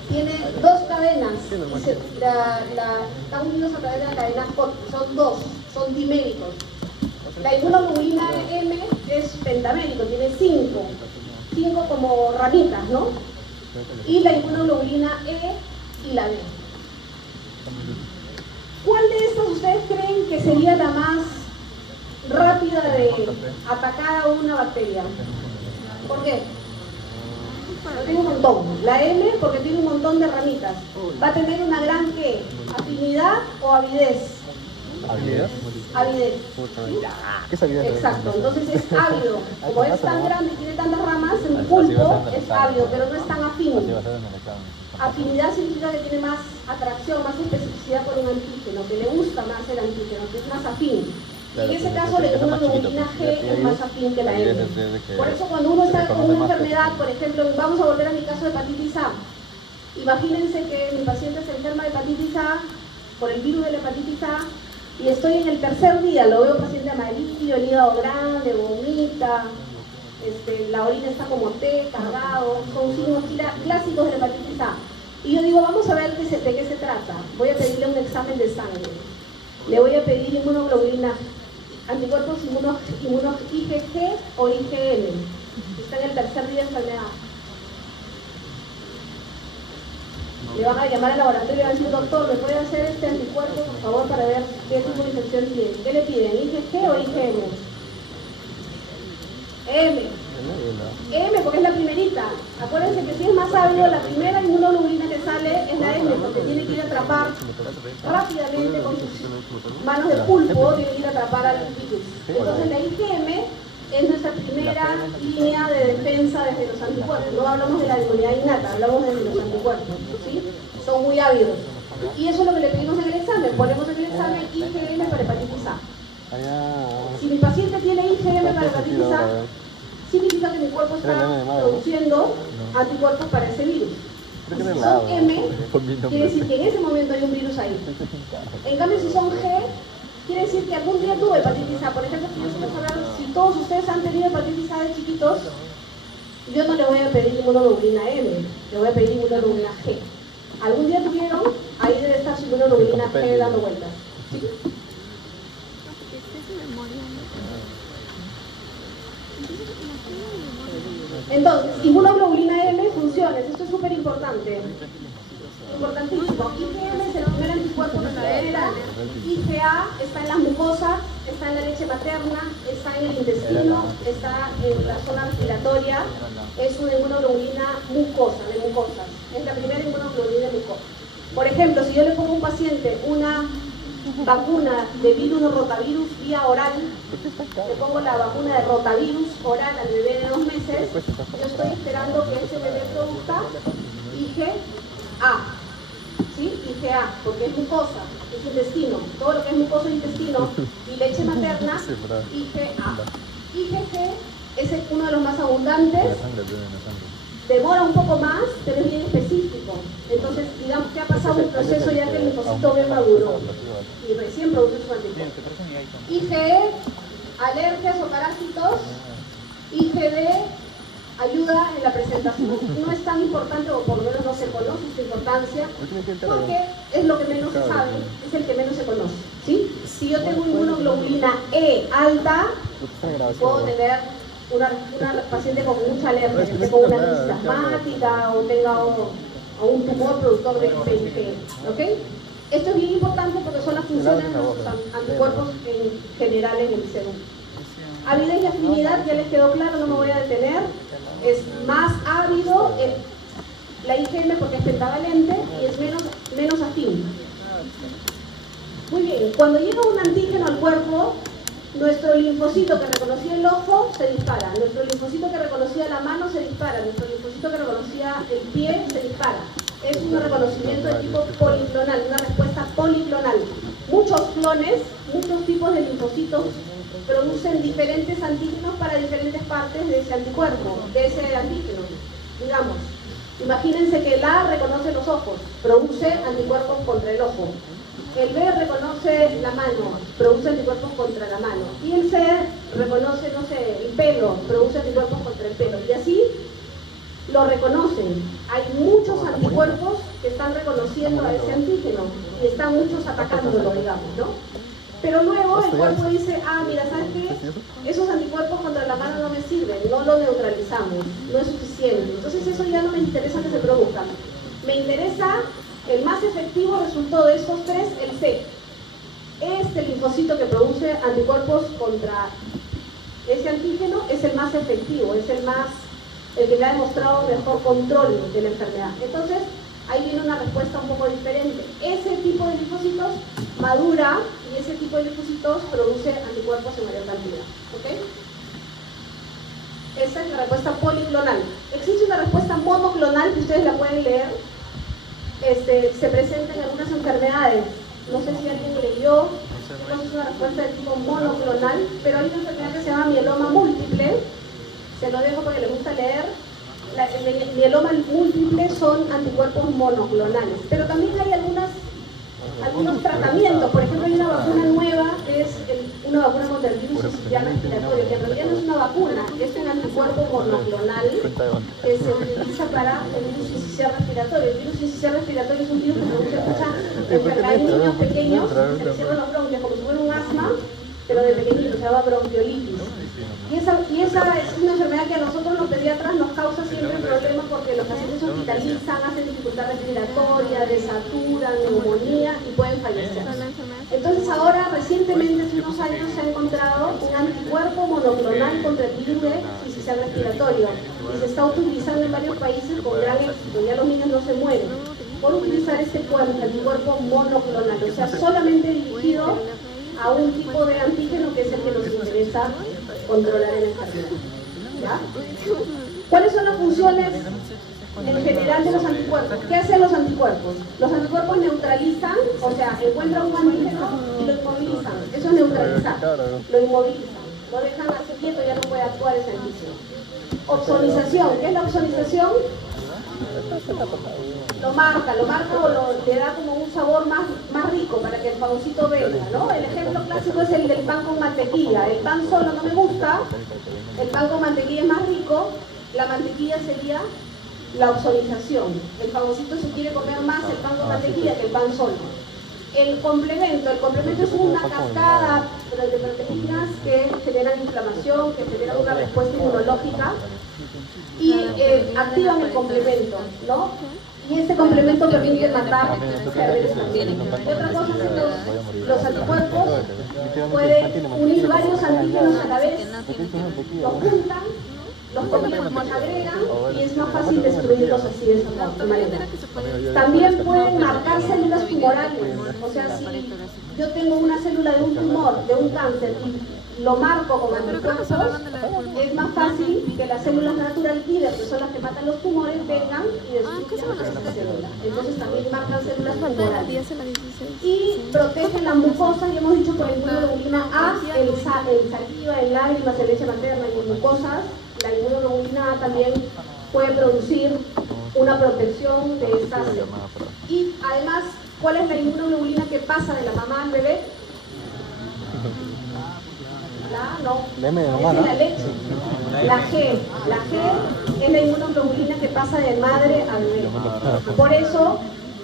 tiene 2 cadenas, están unidos a través de la cadena HOT, son 2, son diméricos. La inmunoglobulina M es pentamérico, tiene 5 como ramitas, ¿no? Y la inmunoglobulina E y la B. ¿Cuál de estas ustedes creen que sería la más rápida de atacar a una bacteria? ¿Por qué? Tiene un montón. La M porque tiene un montón de ramitas. Va a tener una gran ¿qué? ¿Afinidad o avidez? ¿Avidez? Avidez. ¿Qué es avidez? Exacto, entonces es ávido. Como es tan grande y tiene tantas ramas, el pulpo es ávido, pero no es tan afín. Afinidad significa que tiene más atracción, más especificidad por un antígeno, que le gusta más el antígeno, que es más afín. Y en ese caso, la inmunoglobulina G es más afín que la M. Por eso, cuando uno está con una enfermedad, por ejemplo, vamos a volver a mi caso de hepatitis A. Imagínense que mi paciente se enferma de hepatitis A por el virus de la hepatitis A y estoy en el tercer día, lo veo paciente amarillo, el hígado grande, vomita, la orina está como té, cargado, son signos clásicos de la hepatitis A. Y yo digo, vamos a ver de qué se trata. Voy a pedirle un examen de sangre. Le voy a pedir inmunoglobulina, anticuerpos IgG o IgM. Está en el tercer día de enfermedad. Le van a llamar al laboratorio y le van a decir, doctor, ¿me puede hacer este anticuerpo, por favor, para ver qué tipo de infección tiene? ¿Qué le piden, IgG o IgM? M, porque es la primerita. Acuérdense que si es más ávido, la primera inmunoglobulina que sale es la M, porque tiene que ir a atrapar rápidamente con sus manos de pulpo, tiene que ir a atrapar al virus. Entonces la IgM es nuestra primera línea de defensa desde los anticuerpos. No hablamos de la inmunidad innata, hablamos de los anticuerpos, ¿sí? Son muy ávidos. Y eso es lo que le pedimos en el examen. Ponemos en el examen IgM para hepatitis A. Si mi paciente tiene IgM para hepatitis A, significa que mi cuerpo está produciendo anticuerpos para ese virus. Si son M, quiere decir que en ese momento hay un virus ahí. En cambio, si son G, quiere decir que algún día tuvo hepatitis A. Por ejemplo, si yo suelo hablar, si todos ustedes han tenido hepatitis A de chiquitos, yo no le voy a pedir inmunoglobulina M, le voy a pedir inmunoglobulina G. Algún día tuvieron, ahí debe estar su inmunoglobulina G dando vueltas. ¿Sí? Entonces, inmunoglobulina M, funciones, esto es súper importante, importantísimo. IgM es el primer anticuerpo que se genera, IgA está en las mucosas, está en la leche materna, está en el intestino, está en la zona respiratoria, es una inmunoglobulina mucosa, de mucosas, es la primera inmunoglobulina de mucosa. Por ejemplo, si yo le pongo a un paciente una vacuna de virus de rotavirus vía oral, le pongo la vacuna de rotavirus oral al bebé de 2 meses, yo estoy esperando que ese bebé produzca IgA. ¿sí? IgA, porque es mucosa, es intestino. Todo lo que es mucoso es intestino y leche materna, IgA. IgG es uno de los más abundantes. Demora un poco más, pero es bien específico. Entonces, digamos que ha pasado un proceso ya que el linfocito B maduró y recién produce su anticuerpo. IgE, alergias o parásitos. IgD, ayuda en la presentación. No es tan importante, o por lo menos no se conoce su importancia, porque es lo que menos se sabe, es el que menos se conoce, ¿sí? Si yo tengo inmunoglobulina E alta, puedo tener una paciente con mucha alergia, que tenga una crisis asmática o tenga un tumor productor de IgG, ¿ok? Esto es bien importante porque son las funciones de nuestros anticuerpos en general en el serum. Avidez y afinidad, ya les quedó claro, no me voy a detener. Es más ávido la IgM porque es pentavalente y es menos afín. Muy bien, cuando llega un antígeno al cuerpo, nuestro linfocito que reconocía el ojo se dispara, nuestro linfocito que reconocía la mano se dispara, nuestro linfocito que reconocía el pie se dispara. Es un reconocimiento de tipo policlonal, una respuesta policlonal. Muchos clones, muchos tipos de linfocitos producen diferentes antígenos para diferentes partes de ese anticuerpo, de ese antígeno. Digamos, imagínense que el A reconoce los ojos, produce anticuerpos contra el ojo. El B reconoce la mano, produce anticuerpos contra la mano. Y el C reconoce, no sé, el pelo, produce anticuerpos contra el pelo. Y así lo reconocen. Hay muchos anticuerpos que están reconociendo a ese antígeno y están muchos atacándolo, digamos, ¿no? Pero luego el cuerpo dice, ah, mira, ¿sabes qué? Esos anticuerpos contra la mano no me sirven, no lo neutralizamos, no es suficiente. Entonces eso ya no me interesa que se produzcan. Me interesa, el más efectivo resultó de estos tres, el C. Este linfocito que produce anticuerpos contra ese antígeno es el más efectivo, es el que le ha demostrado mejor control de la enfermedad. Entonces, ahí viene una respuesta un poco diferente. Ese tipo de linfocitos madura y ese tipo de linfocitos produce anticuerpos en mayor cantidad. ¿Ok? Esa es la respuesta policlonal. Existe una respuesta monoclonal que ustedes la pueden leer. Se presenta en algunas enfermedades. No sé si alguien leyó. Es una respuesta de tipo monoclonal, pero hay una enfermedad que se llama mieloma múltiple. Se lo dejo porque le gusta leer. El mieloma múltiple son anticuerpos monoclonales, pero también hay algunos tratamientos. Por ejemplo, hay una vacuna nueva que es una vacuna contra el virus sincicial respiratorio, que en realidad no es una vacuna, es un anticuerpo monoclonal que se utiliza para el virus sincicial respiratorio. El virus sincicial respiratorio es un virus que produce mucha enfermedad en niños pequeños, se les cierran los bronquios como si fuera un asma, pero de pequeñito, se llama bronquiolitis. Y esa es una enfermedad que a nosotros los pediatras nos causa siempre problemas porque los pacientes se hospitalizan, hacen dificultad respiratoria, desaturan, neumonía y pueden fallecer. Entonces ahora, recientemente, hace unos años, se ha encontrado un anticuerpo monoclonal contra el virus de sincicial respiratorio y se está utilizando en varios países con gran éxito. Ya los niños no se mueren por utilizar este anticuerpo monoclonal, o sea, solamente dirigido a un tipo de antígeno que es el que nos interesa controlar en esta vida. ¿Ya? ¿Cuáles son las funciones en general de los anticuerpos? ¿Qué hacen los anticuerpos? Los anticuerpos neutralizan, o sea, encuentran un antígeno y lo inmovilizan. Eso es neutralizar. Lo inmovilizan. Lo dejan así quieto, ya no puede actuar ese antígeno. Opsonización. ¿Qué es la opsonización? Lo marca o le da como un sabor más rico para que el pancito venga, ¿no? El ejemplo clásico es el del pan con mantequilla. El pan solo no me gusta, el pan con mantequilla es más rico, la mantequilla sería la opsonización. El pancito se quiere comer más el pan con mantequilla que el pan solo. El complemento es una cascada de proteínas que generan inflamación, que generan una respuesta inmunológica y activan el complemento, ¿no? Y ese complemento permite matar células también. Y otra cosa es que los anticuerpos pueden unir varios antígenos a la vez, los juntan, los agregan y es más fácil destruirlos así de esa manera. También pueden marcar células tumorales. O sea, si yo tengo una célula de un tumor, de un cáncer, y lo marco con anticuerpos, es más fácil que las células natural killer, que son las que matan los tumores, vengan y destruyan esa célula. Entonces también marcan células tumorales. Y protegen las mucosas, y hemos dicho por la inmunoglobulina A, el saliva, en lágrimas, en leche materna y en mucosas. La inmunoglobulina A también puede producir una protección de estas células. Y además, ¿cuál es la inmunoglobulina que pasa de la mamá al bebé? Es la leche. La G es la inmunoglobulina que pasa de madre al bebé. Por eso,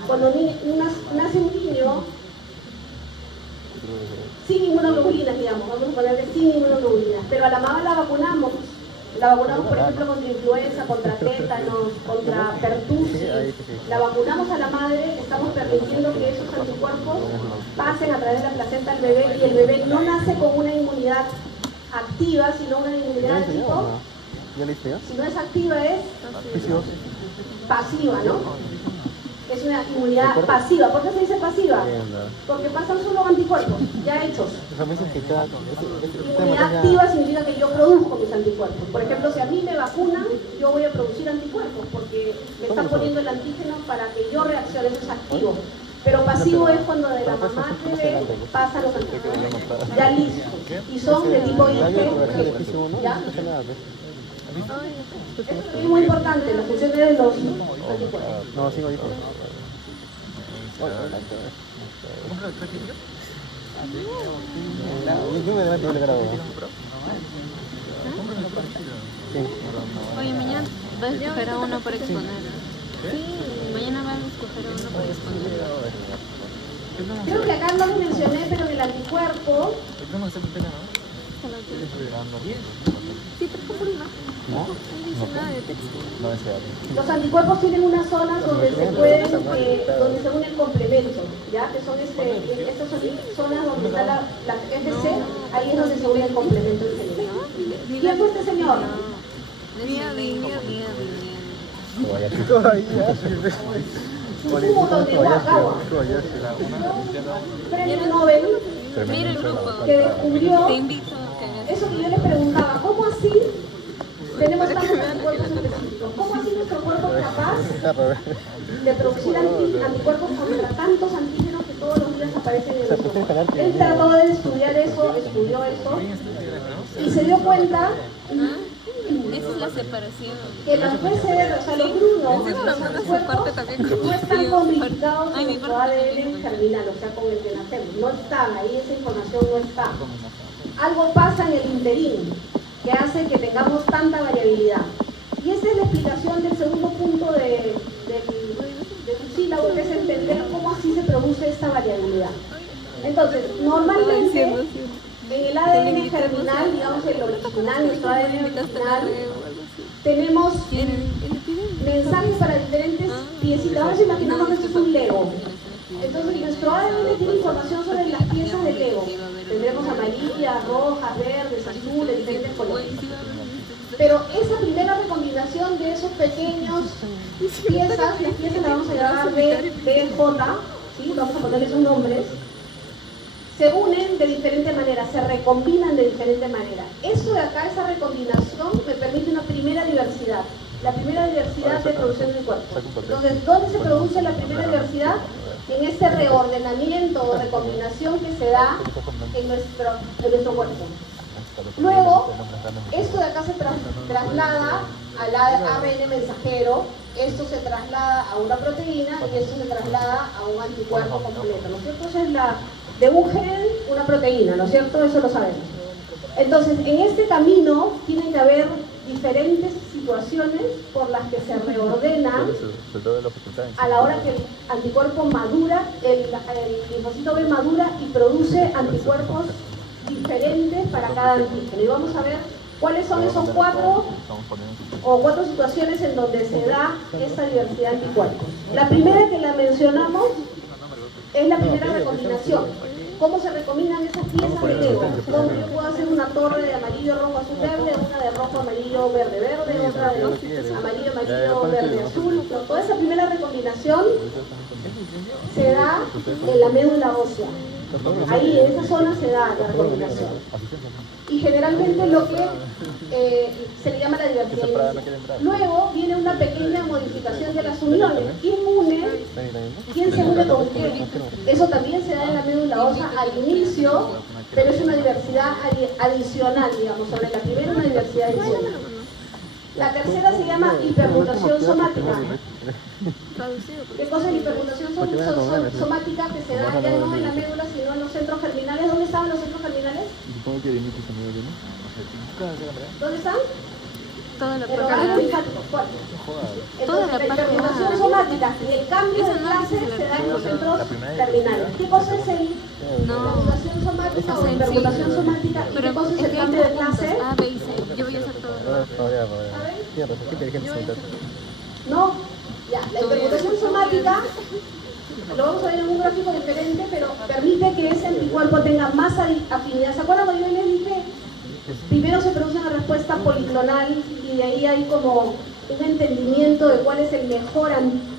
cuando nace un niño sin inmunoglobulinas, digamos, vamos a ponerle sin inmunoglobulinas, pero a la mamá la vacunamos, por ejemplo, contra influenza, contra tétanos, contra pertusis, la vacunamos a la madre, estamos permitiendo que esos anticuerpos pasen a través de la placenta al bebé, y el bebé no nace con una inmunidad activa, sino una inmunidad de tipo, si no es activa es pasiva, ¿no? Es una inmunidad pasiva. ¿Por qué se dice pasiva? Porque pasan solo anticuerpos ya hechos. Inmunidad activa significa que yo produzco mis anticuerpos. Por ejemplo, si a mí me vacunan, yo voy a producir anticuerpos porque me están poniendo el antígeno para que yo reaccione, eso es activo. Pero pasivo es cuando de la mamá al bebé pasan los anticuerpos ya listos y son de tipo IgG. ¿Ya? Esto es muy importante, la función de los anticuerpos. No, sigo ahí. Oye, mañana vas a escoger a uno para exponer. Sí, mañana vas a escoger a uno para exponer. Creo que acá no lo mencioné, pero en el anticuerpo. Sí, pero por una. ¿No? No dice nada de texto. No desea. Los anticuerpos tienen unas zonas donde se pueden, donde se une el complemento, ¿ya? Que son estas zonas donde está la FC, ahí es donde se une el complemento del celular. ¿Quién fue este señor? Un montón de Huacawa. Premio Nobel Mira el grupo. que descubrió Te invito a que veas. eso que yo le preguntaba, ¿cómo así tenemos tantos anticuerpos específicos? ¿Cómo así nuestro cuerpo es capaz de producir anticuerpos contra tantos antígenos que todos los días aparecen en nuestro cuerpo? Él trató de estudiar eso, estudió eso y se dio cuenta Esa es la separación. que las PCR, o sea, los grumos, los anticuerpos, no están codificados en nuestro ADN germinal, o sea, con el que nacemos. No están, ahí esa información no está. Algo pasa en el interín que hace que tengamos tanta variabilidad. Y esa es la explicación del segundo punto de su sílabo, que es entender cómo así se produce esta variabilidad. Entonces, normalmente, en el ADN germinal, digamos el original, nuestro ADN original, tenemos mensajes para diferentes piecitas. Ahora imaginamos que esto es un Lego. Entonces, nuestro ADN tiene información sobre las piezas del Lego. Tendremos amarillas, rojas, verdes, azules, diferentes colores. Pero esa primera recombinación de esos pequeños piezas, las piezas las vamos a llamar B, B, J, ¿sí? Vamos a ponerle esos nombres. Se unen de diferente manera, se recombinan de diferente manera. Eso de acá, esa recombinación, me permite una primera diversidad. La primera diversidad de producción del cuerpo. Entonces, ¿dónde se produce la primera diversidad? En este reordenamiento o recombinación que se da en nuestro cuerpo. Luego, esto de acá se traslada al ARN mensajero, esto se traslada a una proteína y esto se traslada a un anticuerpo completo, ¿no es cierto? Esa es la de un gen, una proteína, ¿no es cierto? Eso lo sabemos. Entonces, en este camino tienen que haber diferentes situaciones por las que se reordenan a la hora que el anticuerpo madura, el linfocito B madura y produce anticuerpos diferentes para cada antígeno. Y vamos a ver cuáles son esos cuatro situaciones en donde se da esta diversidad de anticuerpos. La primera que la mencionamos es la primera recombinación. ¿Cómo se recombinan esas piezas de Lego? ¿Cómo yo puedo hacer una torre de amarillo, rojo, azul, verde, una de rojo, amarillo, verde, verde, otra de amarillo, amarillo, verde, azul? Toda esa primera recombinación se da en la médula ósea. Ahí, en esa zona se da la recombinación. Y generalmente lo que se le llama la diversidad inicial. Luego viene una pequeña modificación de las uniones. ¿Quién se une con qué? Eso también se da en la médula ósea al inicio, pero es una diversidad adicional, digamos. Sobre la primera, una diversidad adicional. La tercera se llama hipermutación somática. ¿Qué cosa es hipermutación somática? Que se da ya no en la médula, sino en los centros germinales. ¿Dónde estaban los centros germinales? ¿Dónde están? Toda la En los parte ganglios de linfáticos. ¿Cuál? Toda Entonces, la la parte hipermutación de somática y el cambio de clase se da en los centros terminales. ¿Qué cosa es el hipermutación somática o hipermutación somática? ¿Y qué cosa es el cambio de clase? A, B y C. Yo voy a hacer todo. No, ya, la hipermutación somática lo vamos a ver en un gráfico diferente, pero permite que ese anticuerpo tenga más afinidad. ¿Se acuerdan cuando yo les dije? Primero se produce una respuesta policlonal y de ahí hay como un entendimiento de cuál es el mejor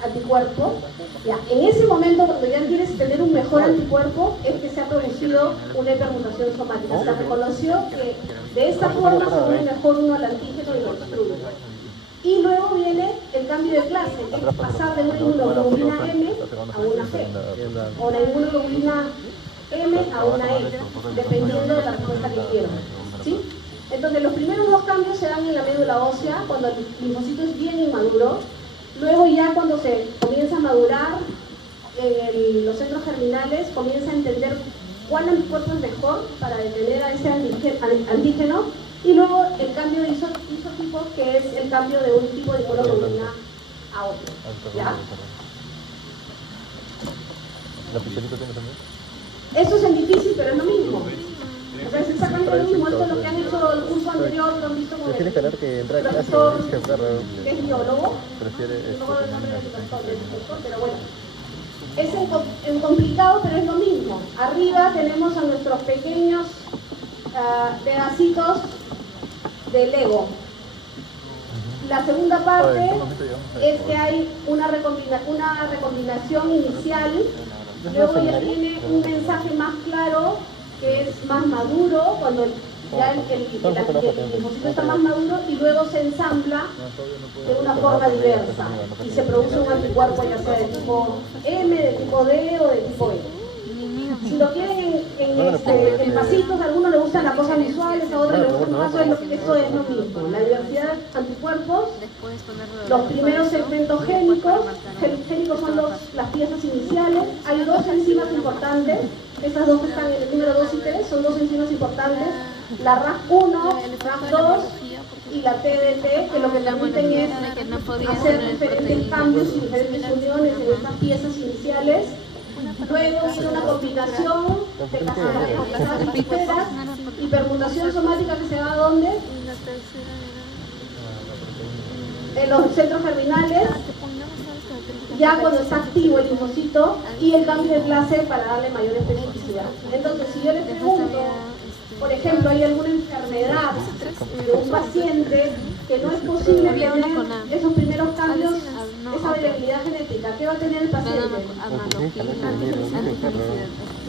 anticuerpo. Ya, en ese momento, cuando ya quieres tener un mejor anticuerpo, es que se ha producido una hipermutación somática. Se reconoció que de esta forma se une mejor uno al antígeno y lo destruye. Y luego viene el cambio de clase, que es pasar de una inmunoglobulina M a una G, o la inmunoglobulina M a una E, dependiendo de la respuesta que quieran. ¿Sí? Entonces, los primeros dos cambios se dan en la médula ósea, cuando el linfocito es bien inmaduro. Luego ya cuando se comienza a madurar en los centros germinales, comienza a entender cuál anticuerpo es mejor para detener a ese antígeno. Y luego el cambio de isotipo, que es el cambio de un tipo de inmunoglobulina a otro. ¿Ya? ¿La pichelita tiene también? Esto es en difícil, pero es lo mismo. O sea, es exactamente lo mismo. Esto es lo que han hecho el curso anterior, lo han visto con el profesor, que es biólogo. No voy a hablar del profesor, pero bueno. Es en complicado, pero es lo mismo. Arriba tenemos a nuestros pequeños pedacitos de Lego. La segunda parte es que hay una recombinación inicial, luego ya tiene un mensaje más claro, que es más maduro, cuando ya el linfocito está más maduro, y luego se ensambla de una forma diversa y se produce un anticuerpo ya sea de tipo M, de tipo D o de tipo E. Si lo quieren en pasitos, a algunos les gustan las cosas visuales, a otros les gustan más, eso es lo mismo. La diversidad de anticuerpos, los primeros segmentos génicos son las piezas iniciales. Hay dos enzimas importantes, esas dos que están en el número 2 y 3, son dos enzimas importantes, la RAF1, RAF2 y la TDT, que lo que permiten es hacer diferentes cambios y diferentes uniones en estas piezas iniciales. Luego viene una combinación de casadas enteras y permutación somática que se da ¿dónde? En los centros germinales, ya cuando está activo el linfocito, y el cambio de clase para darle mayor especificidad. Entonces, si yo les pregunto, por ejemplo, hay alguna enfermedad de un paciente que no es posible tener esos primeros cambios, esa variabilidad genética, ¿qué va a tener el paciente?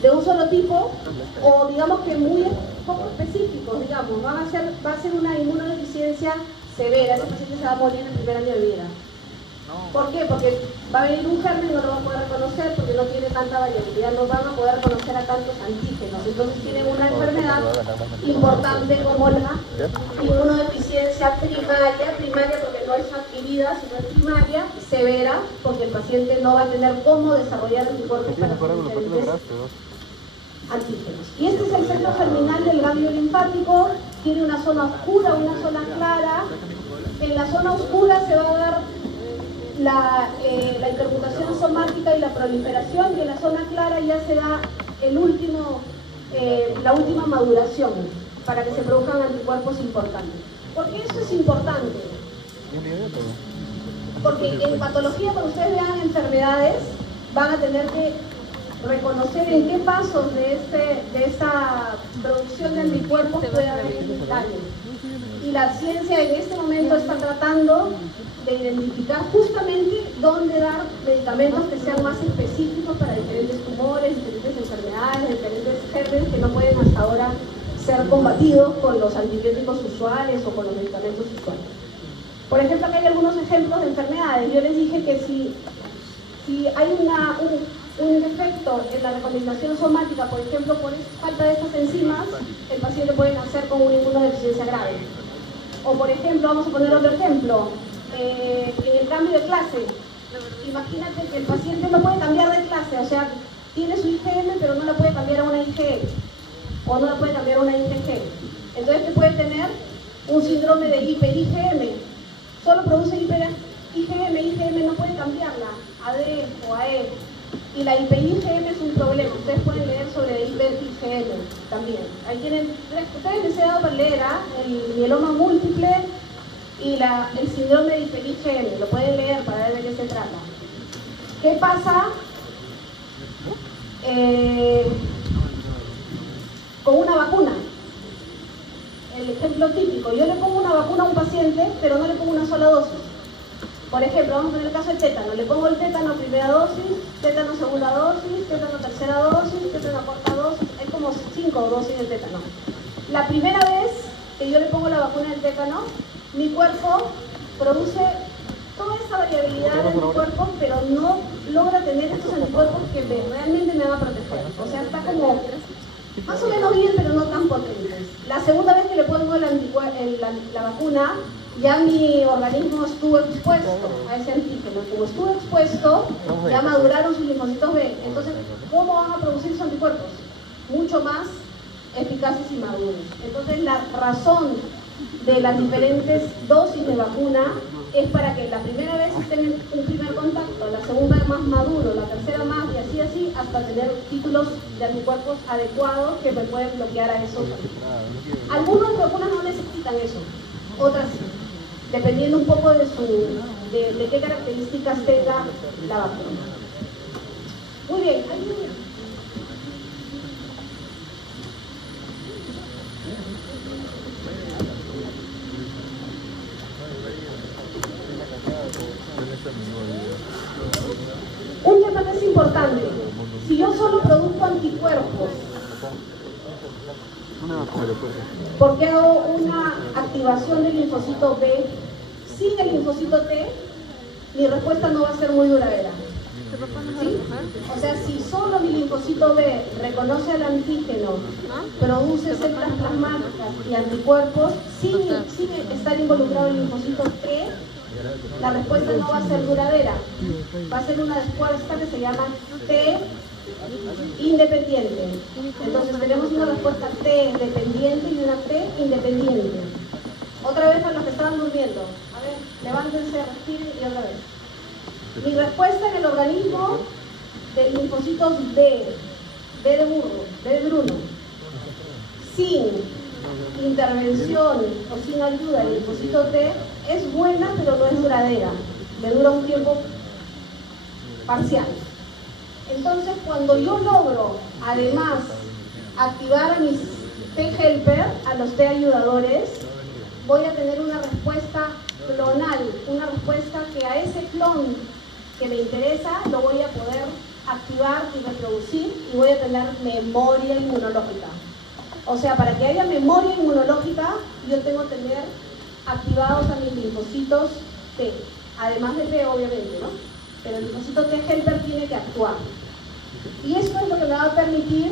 De un solo tipo, o digamos que muy poco específicos, digamos, va a ser una inmunodeficiencia severa, ese paciente se va a morir en el primer año de vida. ¿Por qué? Porque va a venir un germen y no lo va a poder reconocer porque no tiene tanta variabilidad, no van a poder reconocer a tantos antígenos. Entonces tienen una enfermedad importante como la inmunodeficiencia primaria porque no es adquirida, sino es primaria, severa, porque el paciente no va a tener cómo desarrollar anticuerpos para diferentes antígenos. Y este es el centro germinal del ganglio linfático, tiene una zona oscura, una zona clara. En la zona oscura se va a dar la hipermutación somática y la proliferación, y en la zona clara ya se da la última maduración para que se produzcan anticuerpos importantes. ¿Por qué eso es importante? Porque en patología, cuando ustedes vean enfermedades, van a tener que reconocer en qué pasos de esta producción de anticuerpos puede haber daño. Y la ciencia en este momento está tratando de identificar justamente dónde dar medicamentos que sean más específicos para diferentes tumores, diferentes enfermedades, diferentes gérmenes que no pueden hasta ahora ser combatidos con los antibióticos usuales o con los medicamentos usuales. Por ejemplo, acá hay algunos ejemplos de enfermedades. Yo les dije que si hay un defecto en la recombinación somática, por ejemplo, por falta de estas enzimas, el paciente puede nacer con una inmunodeficiencia grave. O por ejemplo, vamos a poner otro ejemplo, en el cambio de clase. Imagínate que el paciente no puede cambiar de clase, o sea, tiene su IgM pero no la puede cambiar a una IgE, o no la puede cambiar a una IgG. Entonces, ¿qué puede tener? Un síndrome de hiper-IgM. Solo produce IgM no puede cambiarla a D o a E. Y la hiper-IgM es un problema. Ustedes pueden leer sobre hiper-IgM también. Ahí tienen, ustedes les he dado para leer el mieloma múltiple y el síndrome de hiper-IgM. Lo pueden leer para ver de qué se trata. ¿Qué pasa con una vacuna? El ejemplo típico, yo le pongo una vacuna a un paciente, pero no le pongo una sola dosis. Por ejemplo, vamos a poner el caso del tétano. Le pongo el tétano primera dosis, tétano segunda dosis, tétano tercera dosis, tétano cuarta dosis. Hay como 5 dosis de tétano. La primera vez que yo le pongo la vacuna del tétano, mi cuerpo produce toda esa variabilidad de anticuerpos, pero no logra tener estos anticuerpos que realmente me van a proteger. O sea, está como más o menos bien, pero no tan potentes. La segunda vez que le pongo la vacuna, ya mi organismo estuvo expuesto a ese antígeno. Como estuvo expuesto, ya maduraron sus linfocitos B. Entonces, ¿cómo van a producir sus anticuerpos? Mucho más eficaces y maduros. Entonces, la razón de las diferentes dosis de vacuna es para que la primera vez estén un primer contacto, la segunda más maduro, la tercera más y así hasta tener títulos de anticuerpos adecuados que me pueden bloquear a esos. Algunas vacunas no necesitan eso, otras sí, dependiendo un poco de qué características tenga la vacuna. Muy bien, un tema que es importante. Si yo solo produzco anticuerpos, ¿por qué hago una activación del linfocito B sin el linfocito T? Mi respuesta no va a ser muy duradera. ¿Sí? O sea, si solo mi linfocito B reconoce al antígeno, produce células plasmáticas y anticuerpos sin estar involucrado el linfocito T, la respuesta no va a ser duradera. Va a ser una respuesta que se llama T independiente. Entonces tenemos una respuesta T dependiente y una T independiente. Otra vez para los que estaban durmiendo. A ver, levántense, respiren y otra vez. Mi respuesta en el organismo de linfocitos B de burro, B de Bruno, sin intervención o sin ayuda del linfocito T, es buena pero no es duradera, me dura un tiempo parcial. Entonces, cuando yo logro además activar a mis T-helper, a los T-ayudadores, voy a tener una respuesta clonal, una respuesta que a ese clon que me interesa lo voy a poder activar y reproducir y voy a tener memoria inmunológica. O sea, para que haya memoria inmunológica, yo tengo que tener activados a mis linfocitos T, además de T obviamente, ¿no? Pero el linfocito T-helper tiene que actuar. Y esto es lo que me va a permitir,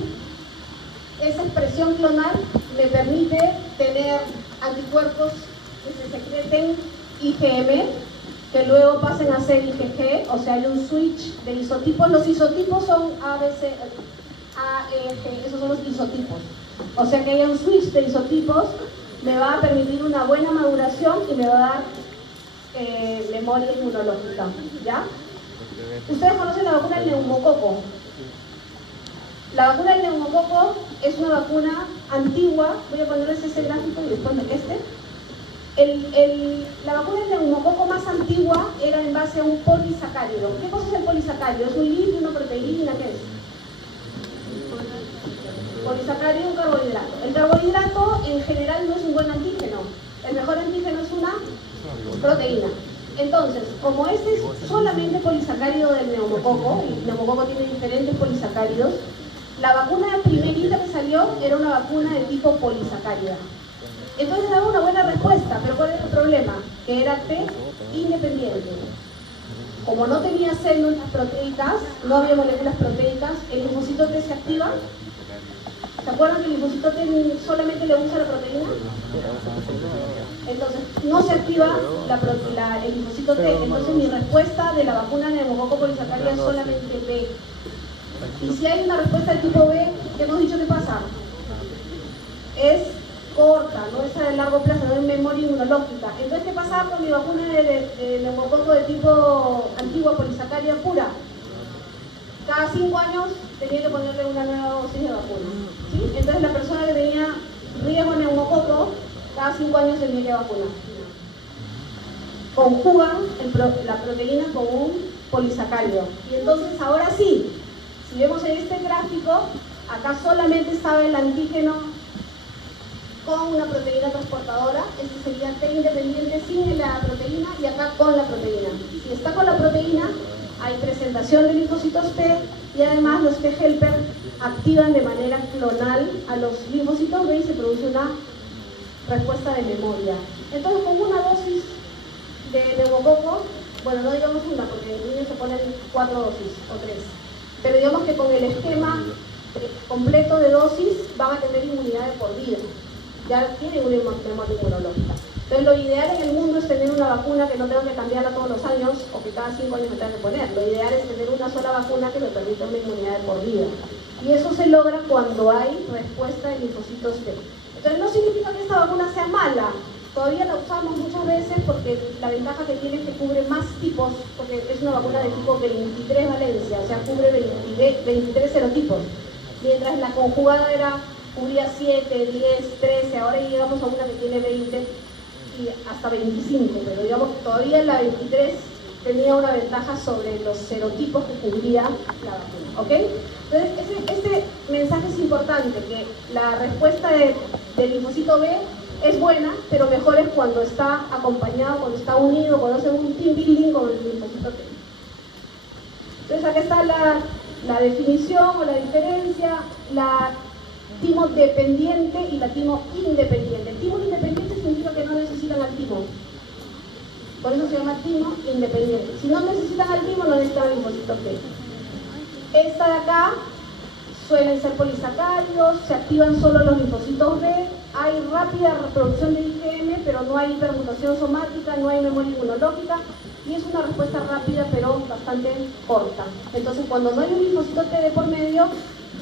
esa expresión clonal me permite tener anticuerpos que se secreten IgM, que luego pasen a ser IgG, o sea, hay un switch de isotipos. Los isotipos son A, B, C, A, E, G, esos son los isotipos. O sea que haya un switch de isotipos me va a permitir una buena maduración y me va a dar memoria inmunológica, ¿ya? Ustedes conocen la vacuna del neumococo. La vacuna del neumococo es una vacuna antigua. Voy a ponerles ese gráfico y después este. La vacuna del neumococo más antigua era en base a un polisacárido. ¿Qué cosa es el polisacárido? Es un lípido, una proteína, ¿qué es? el carbohidrato en general no es un buen antígeno. El mejor antígeno es una proteína. Entonces, como este es solamente polisacárido del neumococo, el neumococo tiene diferentes polisacáridos, la vacuna primerita que salió era una vacuna de tipo polisacárida. Entonces daba una buena respuesta, pero ¿cuál era el problema? Que era T independiente. Como no tenía células proteicas, no había moléculas proteicas, el linfocito T se activa. ¿Se acuerdan que el linfocito T solamente le usa la proteína? Entonces, no se activa el linfocito T. Entonces, mi respuesta de la vacuna neumococo polisacárida es solamente B. Y si hay una respuesta de tipo B, ¿qué hemos dicho que pasa? Es corta, no es a largo plazo, no es memoria inmunológica. Entonces, ¿qué pasaba con mi vacuna de neumococo de tipo antigua polisacárida pura? Cada 5 años tenía que ponerle una nueva dosis de vacuna, ¿sí? Entonces la persona que tenía riesgo neumococo, cada 5 años tenía que vacunar. Conjugan la proteína con un polisacárido. Y entonces ahora sí, si vemos en este gráfico, acá solamente estaba el antígeno con una proteína transportadora, este sería T independiente sin la proteína y acá con la proteína. Si está con la proteína, hay presentación de linfocitos T y además los T helper activan de manera clonal a los linfocitos B y se produce una respuesta de memoria. Entonces, con una dosis de neumococo, bueno, no digamos una porque en el niño se ponen 4 dosis o 3, pero digamos que con el esquema completo de dosis van a tener inmunidad de por vida. Ya tienen una memoria inmunológica. Entonces, lo ideal en el mundo es tener una vacuna que no tenga que cambiarla todos los años o que cada 5 años me tenga que poner. Lo ideal es tener una sola vacuna que me permita una inmunidad de por vida. Y eso se logra cuando hay respuesta de linfocitos T. Entonces, no significa que esta vacuna sea mala. Todavía la usamos muchas veces porque la ventaja que tiene es que cubre más tipos, porque es una vacuna de tipo 23 valencia, o sea, cubre 23 serotipos. Mientras la conjugada cubría 7, 10, 13, ahora llegamos a una que tiene 20 y hasta 25, pero digamos que todavía la 23 tenía una ventaja sobre los serotipos que cubría la vacuna, ¿ok? Entonces, este mensaje es importante, que la respuesta del linfocito B es buena, pero mejor es cuando está acompañado, cuando está unido, cuando hace un team building con el linfocito T. Entonces, acá está la definición o la diferencia, la timo dependiente y la timo independiente. El timo independiente significa que no necesitan al timo. Por eso se llama timo independiente. Si no necesitan al timo, no necesitan el linfocito T. Esta de acá suelen ser polisacáridos, se activan solo los linfocitos B, hay rápida reproducción de IgM, pero no hay hipermutación somática, no hay memoria inmunológica, y es una respuesta rápida, pero bastante corta. Entonces, cuando no hay un linfocito T de por medio,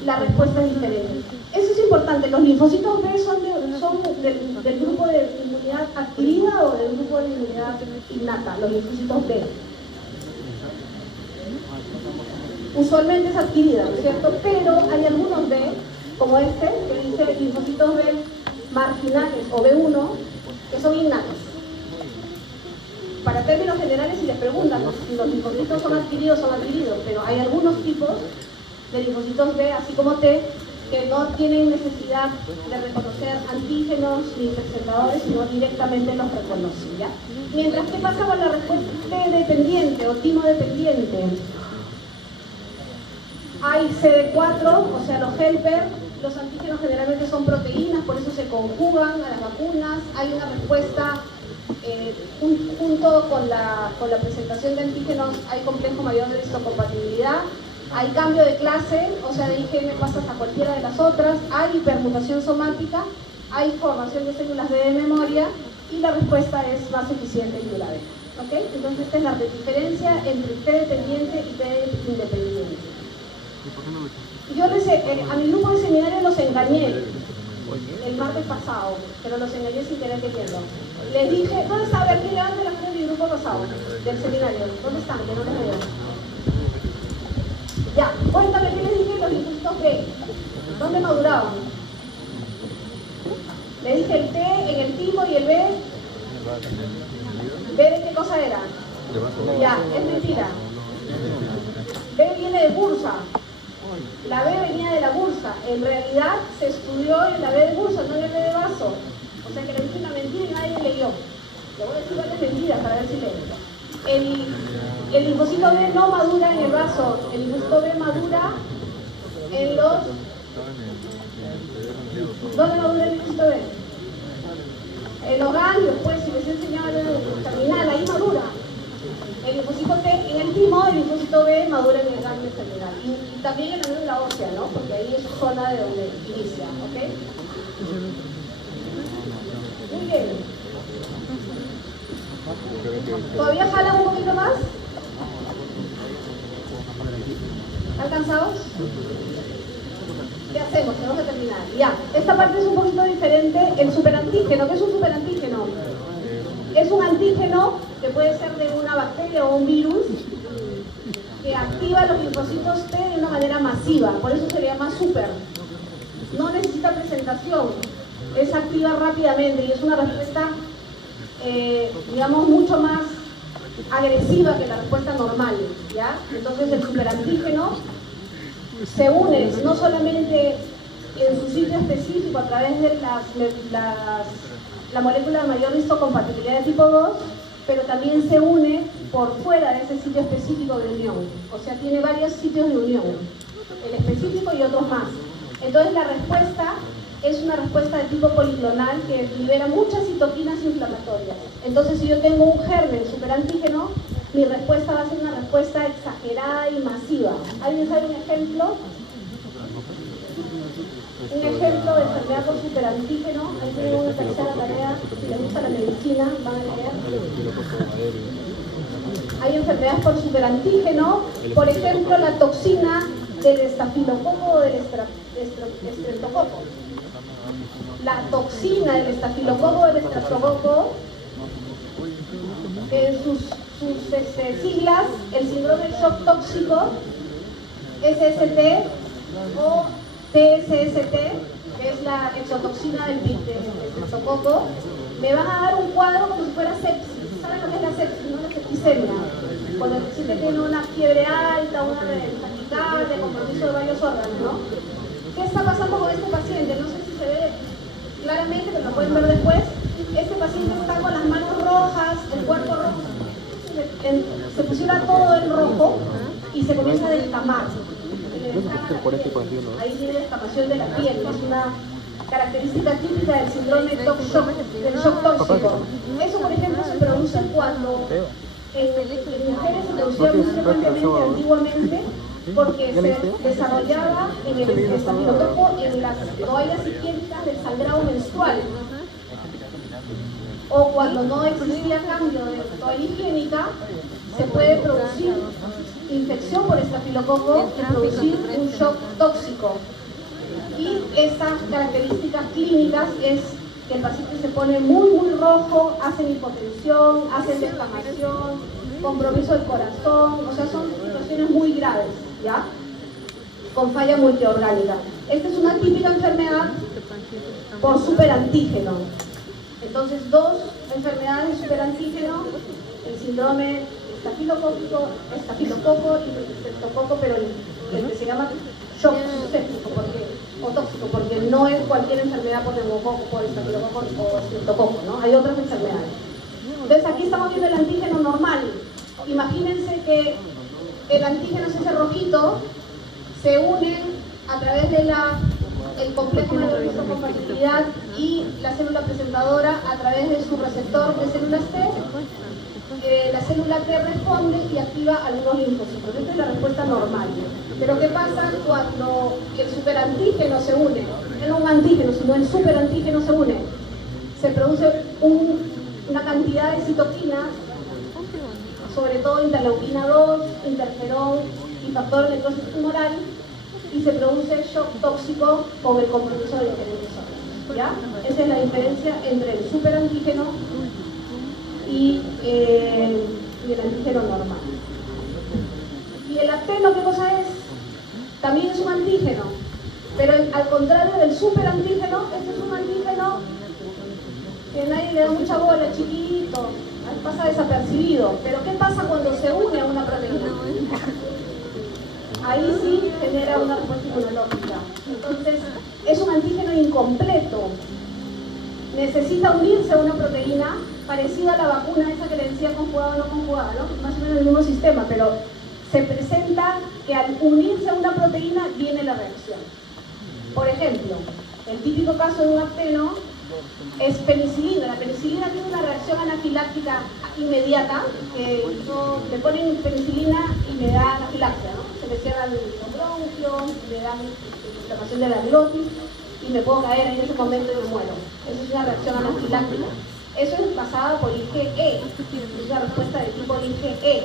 la respuesta es diferente. Eso es importante. ¿Los linfocitos B son del grupo de inmunidad adquirida o del grupo de inmunidad innata? Los linfocitos B. Usualmente es adquirida, ¿no es cierto? Pero hay algunos B, como este, que dice linfocitos B marginales o B1, que son innatos. Para términos generales, si les preguntan si los linfocitos son adquiridos, pero hay algunos tipos de linfocitos B, así como T, que no tienen necesidad de reconocer antígenos ni presentadores, sino directamente los reconocen, ¿ya? Mientras que pasa con la respuesta T dependiente o timo dependiente. Hay CD4, o sea, los helper, los antígenos generalmente son proteínas, por eso se conjugan a las vacunas. Hay una respuesta, junto con la presentación de antígenos, hay complejo mayor de histocompatibilidad. Hay cambio de clase, o sea, de IgM pasas a cualquiera de las otras. Hay hipermutación somática, hay formación de células B de memoria y la respuesta es más eficiente y duradera. ¿Ok? Entonces, esta es la diferencia entre T dependiente y T independiente. Yo a mi grupo de seminario los engañé el martes pasado, pero los engañé sin querer queriendo. Les dije, ¿dónde está? A ver, ¿quién levanta la mano de mi grupo pasado? Del seminario. ¿Dónde están? Que no les veo. Ya, cuéntame qué les dije los linfocitos B. ¿Dónde no duraban? Le dije el T en el timo y el B. ¿B de qué cosa era? Ya, es mentira. B viene de bursa. La B venía de la bursa. En realidad se estudió en la B de bursa, no en la B de vaso. O sea que le dije una mentira y nadie leyó. Le voy a decir varias mentiras para ver si lee. El linfocito B no madura en el vaso. El linfocito B madura en los... ¿Dónde madura el linfocito B? En los ganglios, pues, si les he enseñado el terminal, ahí madura. El linfocito T en el timo, el linfocito B madura en el ganglio terminal. Y también en la médula ósea, ¿no? Porque ahí es zona de donde inicia, ¿ok? Muy bien. ¿Todavía jalan un poquito más? ¿Alcanzados? ¿Qué hacemos? Tenemos que terminar. Ya, esta parte es un poquito diferente. El superantígeno, ¿qué es un superantígeno? Es un antígeno que puede ser de una bacteria o un virus que activa los linfocitos T de una manera masiva. Por eso se le llama super. No necesita presentación. Es activa rápidamente y es una respuesta, digamos, mucho más agresiva que la respuesta normal, ¿ya? Entonces el superantígeno se une no solamente en su sitio específico a través de la molécula de mayor histocompatibilidad de tipo 2, pero también se une por fuera de ese sitio específico de unión. O sea, tiene varios sitios de unión, el específico y otros más. Entonces la respuesta es una respuesta de tipo policlonal que libera muchas citoquinas inflamatorias. Entonces, si yo tengo un germen superantígeno, mi respuesta va a ser una respuesta exagerada y masiva. ¿Alguien sabe un ejemplo? Un ejemplo de enfermedad por superantígeno. Ahí tienen una tercera tarea. Si les gusta la medicina, van a leer. Hay enfermedades por superantígeno. Por ejemplo, la toxina del estafilococo o del estreptococo. La toxina del estafilococo o del estreptococo, en sus siglas, el síndrome de shock tóxico, SST o TSST, que es la exotoxina del estreptococo, me van a dar un cuadro como si fuera sepsis. ¿Saben lo que es la sepsis? No, la septicemia. Cuando el paciente tiene una fiebre alta, una taquicardia, compromiso de varios órganos, ¿no? ¿Qué está pasando con este paciente? No sé si se ve claramente, pero lo pueden ver después. Este paciente está con las manos rojas, el cuerpo rojo, se fusiona todo en rojo y se comienza a descamar. Ahí tiene descamación de la piel, es una característica típica del síndrome del shock tóxico. Eso, por ejemplo, se produce cuando en mujeres se producía muy frecuentemente antiguamente, porque se desarrollaba en el estafilococo en las toallas higiénicas del sangrado menstrual. O cuando no existía cambio de toalla higiénica, se puede producir infección por estafilococo y producir un shock tóxico. Y estas características clínicas es que el paciente se pone muy rojo, hacen hipotensión, hacen descamación, compromiso del corazón, o sea, son situaciones muy graves, ¿ya? Con falla multiorgánica. Esta es una típica enfermedad por superantígeno. Entonces, dos enfermedades de superantígeno, el síndrome estafilococo y estreptococo, pero el que se llama shock séptico o tóxico, porque no es cualquier enfermedad por neumococo, por estafilococo o estreptococo, ¿no? Hay otras enfermedades. Entonces, aquí estamos viendo el antígeno normal. Imagínense que el antígeno es ese rojito, se unen a través de el complejo de histocompatibilidad y la célula presentadora a través de su receptor de células T. La célula T responde y activa algunos linfocitos. Esta es la respuesta normal. Pero ¿qué pasa cuando el superantígeno se une? No un antígeno, sino el superantígeno se une. Se produce una cantidad de citoquinas, sobre todo interleuquina 2, interferón y factor de necrosis tumoral, y se produce shock tóxico con el compromiso de diferentes órganos, ¿ya? Esa es la diferencia entre el superantígeno y el antígeno normal. ¿Y el apteno qué cosa es? También es un antígeno, pero al contrario del superantígeno, este es un antígeno que nadie le da mucha bola, chiquito, pasa desapercibido. Pero ¿qué pasa cuando se une a una proteína? ahí sí genera una respuesta inmunológica. Entonces, es un antígeno incompleto. Necesita unirse a una proteína parecida a la vacuna, esa que le decía conjugada o no conjugada, ¿no? Más o menos el mismo sistema, pero se presenta que al unirse a una proteína viene la reacción. Por ejemplo, el típico caso de un acteno es penicilina. La penicilina tiene una reacción anafiláctica inmediata, que le ponen penicilina y me da anafilaxia, ¿no? Se me cierran los bronquios, me dan inflamación de la glotis y me puedo caer en ese momento y me muero. Esa es una reacción anafiláctica. Eso es basada por IgE, es una respuesta de tipo IgE.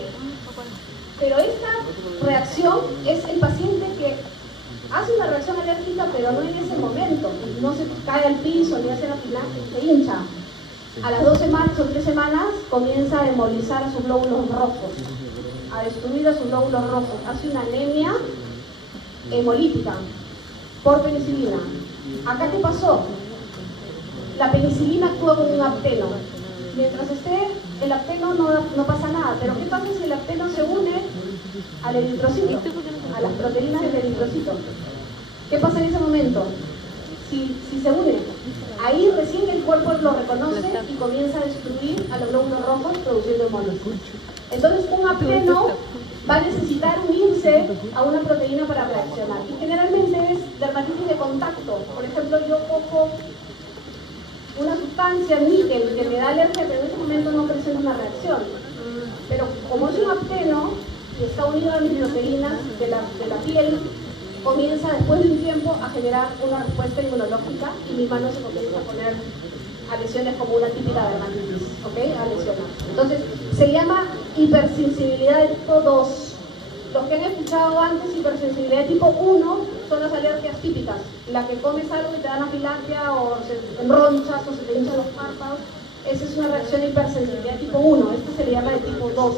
Pero esta reacción es el paciente que hace una reacción alérgica, pero no en ese momento, no se cae al piso ni hace anafilaxia, se hincha. A las 2 semanas o 3 semanas comienza a hemolisar a sus glóbulos rojos, a destruir a sus glóbulos rojos, hace una anemia hemolítica por penicilina. ¿Acá qué pasó? La penicilina actúa como un apteno. Mientras esté el apteno no pasa nada, pero ¿qué pasa si el apteno se une al eritrocito, a las proteínas del eritrocito? ¿Qué pasa en ese momento? Si se une, ahí recién el cuerpo lo reconoce y comienza a destruir a los glóbulos rojos produciendo hemólisis. Entonces un apteno va a necesitar unirse a una proteína para reaccionar. Y generalmente es dermatitis de contacto. Por ejemplo, yo cojo una sustancia, níquel, que me da alergia, pero en ese momento no presenta una reacción. Pero como es un apteno y está unido a las proteínas de la piel, comienza después de un tiempo a generar una respuesta inmunológica y mi mano se comienza a poner a lesiones como una típica dermatitis, ¿ok? A lesionar. Entonces, se llama hipersensibilidad de tipo 2. Los que han escuchado antes hipersensibilidad de tipo 1 son las alergias típicas. La que comes algo y te da anafilaxia o se enronchas o se te hinchan los párpados. Esa es una reacción de hipersensibilidad de tipo 1. Esta se le llama de tipo 2.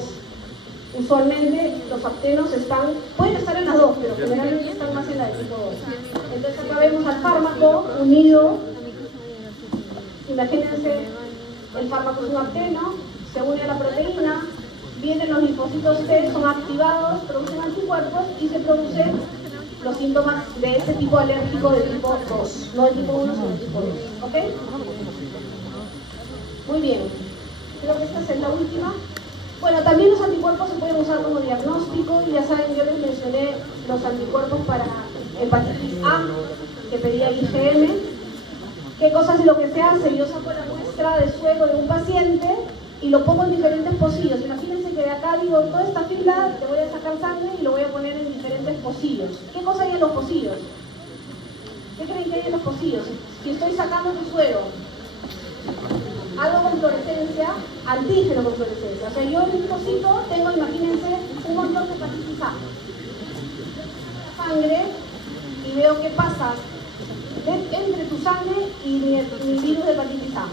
Usualmente los aptenos pueden estar en las dos, pero generalmente están más en la de tipo 2. Entonces acá vemos al fármaco unido. Imagínense, el fármaco es un apteno, se une a la proteína, vienen los linfocitos T, son activados, producen anticuerpos y se producen los síntomas de ese tipo alérgico de tipo 2, no de tipo 1, sino de tipo 2. ¿Ok? Muy bien. Creo que esta es la última. Bueno, también los anticuerpos se pueden usar como diagnóstico y ya saben, yo les mencioné los anticuerpos para hepatitis A, que pedía IgM. ¿Qué cosa es lo que se hace? Yo saco la muestra de suero de un paciente y lo pongo en diferentes pocillos. Imagínense que de acá digo, toda esta fila le voy a sacar sangre y lo voy a poner en diferentes pocillos. ¿Qué cosa hay en los pocillos? ¿Qué creen que hay en los pocillos? Si estoy sacando tu suero, algo con fluorescencia, antígeno con fluorescencia. O sea, yo en un pocito tengo, imagínense, un montón de hepatitis A. Sangre y veo qué pasa entre tu sangre y mi virus de hepatitis A.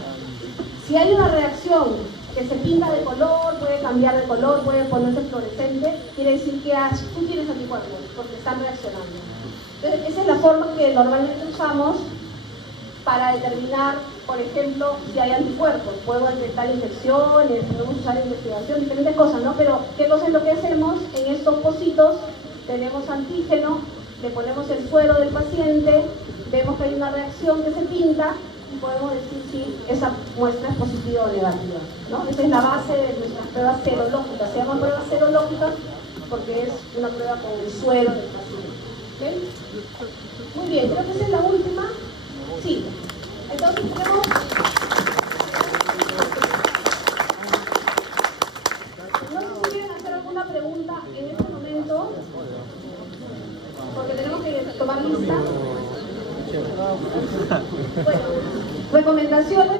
Si hay una reacción que se pinta de color, puede cambiar de color, puede ponerse fluorescente, quiere decir que tú tienes anticuerpos porque están reaccionando. Entonces, esa es la forma que normalmente usamos para determinar, por ejemplo, si hay anticuerpos. Puedo detectar infecciones, podemos usar investigación, diferentes cosas, ¿no? Pero, ¿qué cosa es lo que hacemos? En estos pocitos tenemos antígeno, le ponemos el suero del paciente, vemos que hay una reacción que se pinta y podemos decir si esa muestra es positiva o negativa, ¿no? Esa es la base de nuestras pruebas serológicas. Se llaman pruebas serológicas porque es una prueba con el suero del paciente. ¿Okay? Muy bien, creo que esa es la última. Sí. Entonces tenemos... No sé si quieren hacer alguna pregunta en este momento, porque tenemos que tomar lista. Bueno, recomendaciones.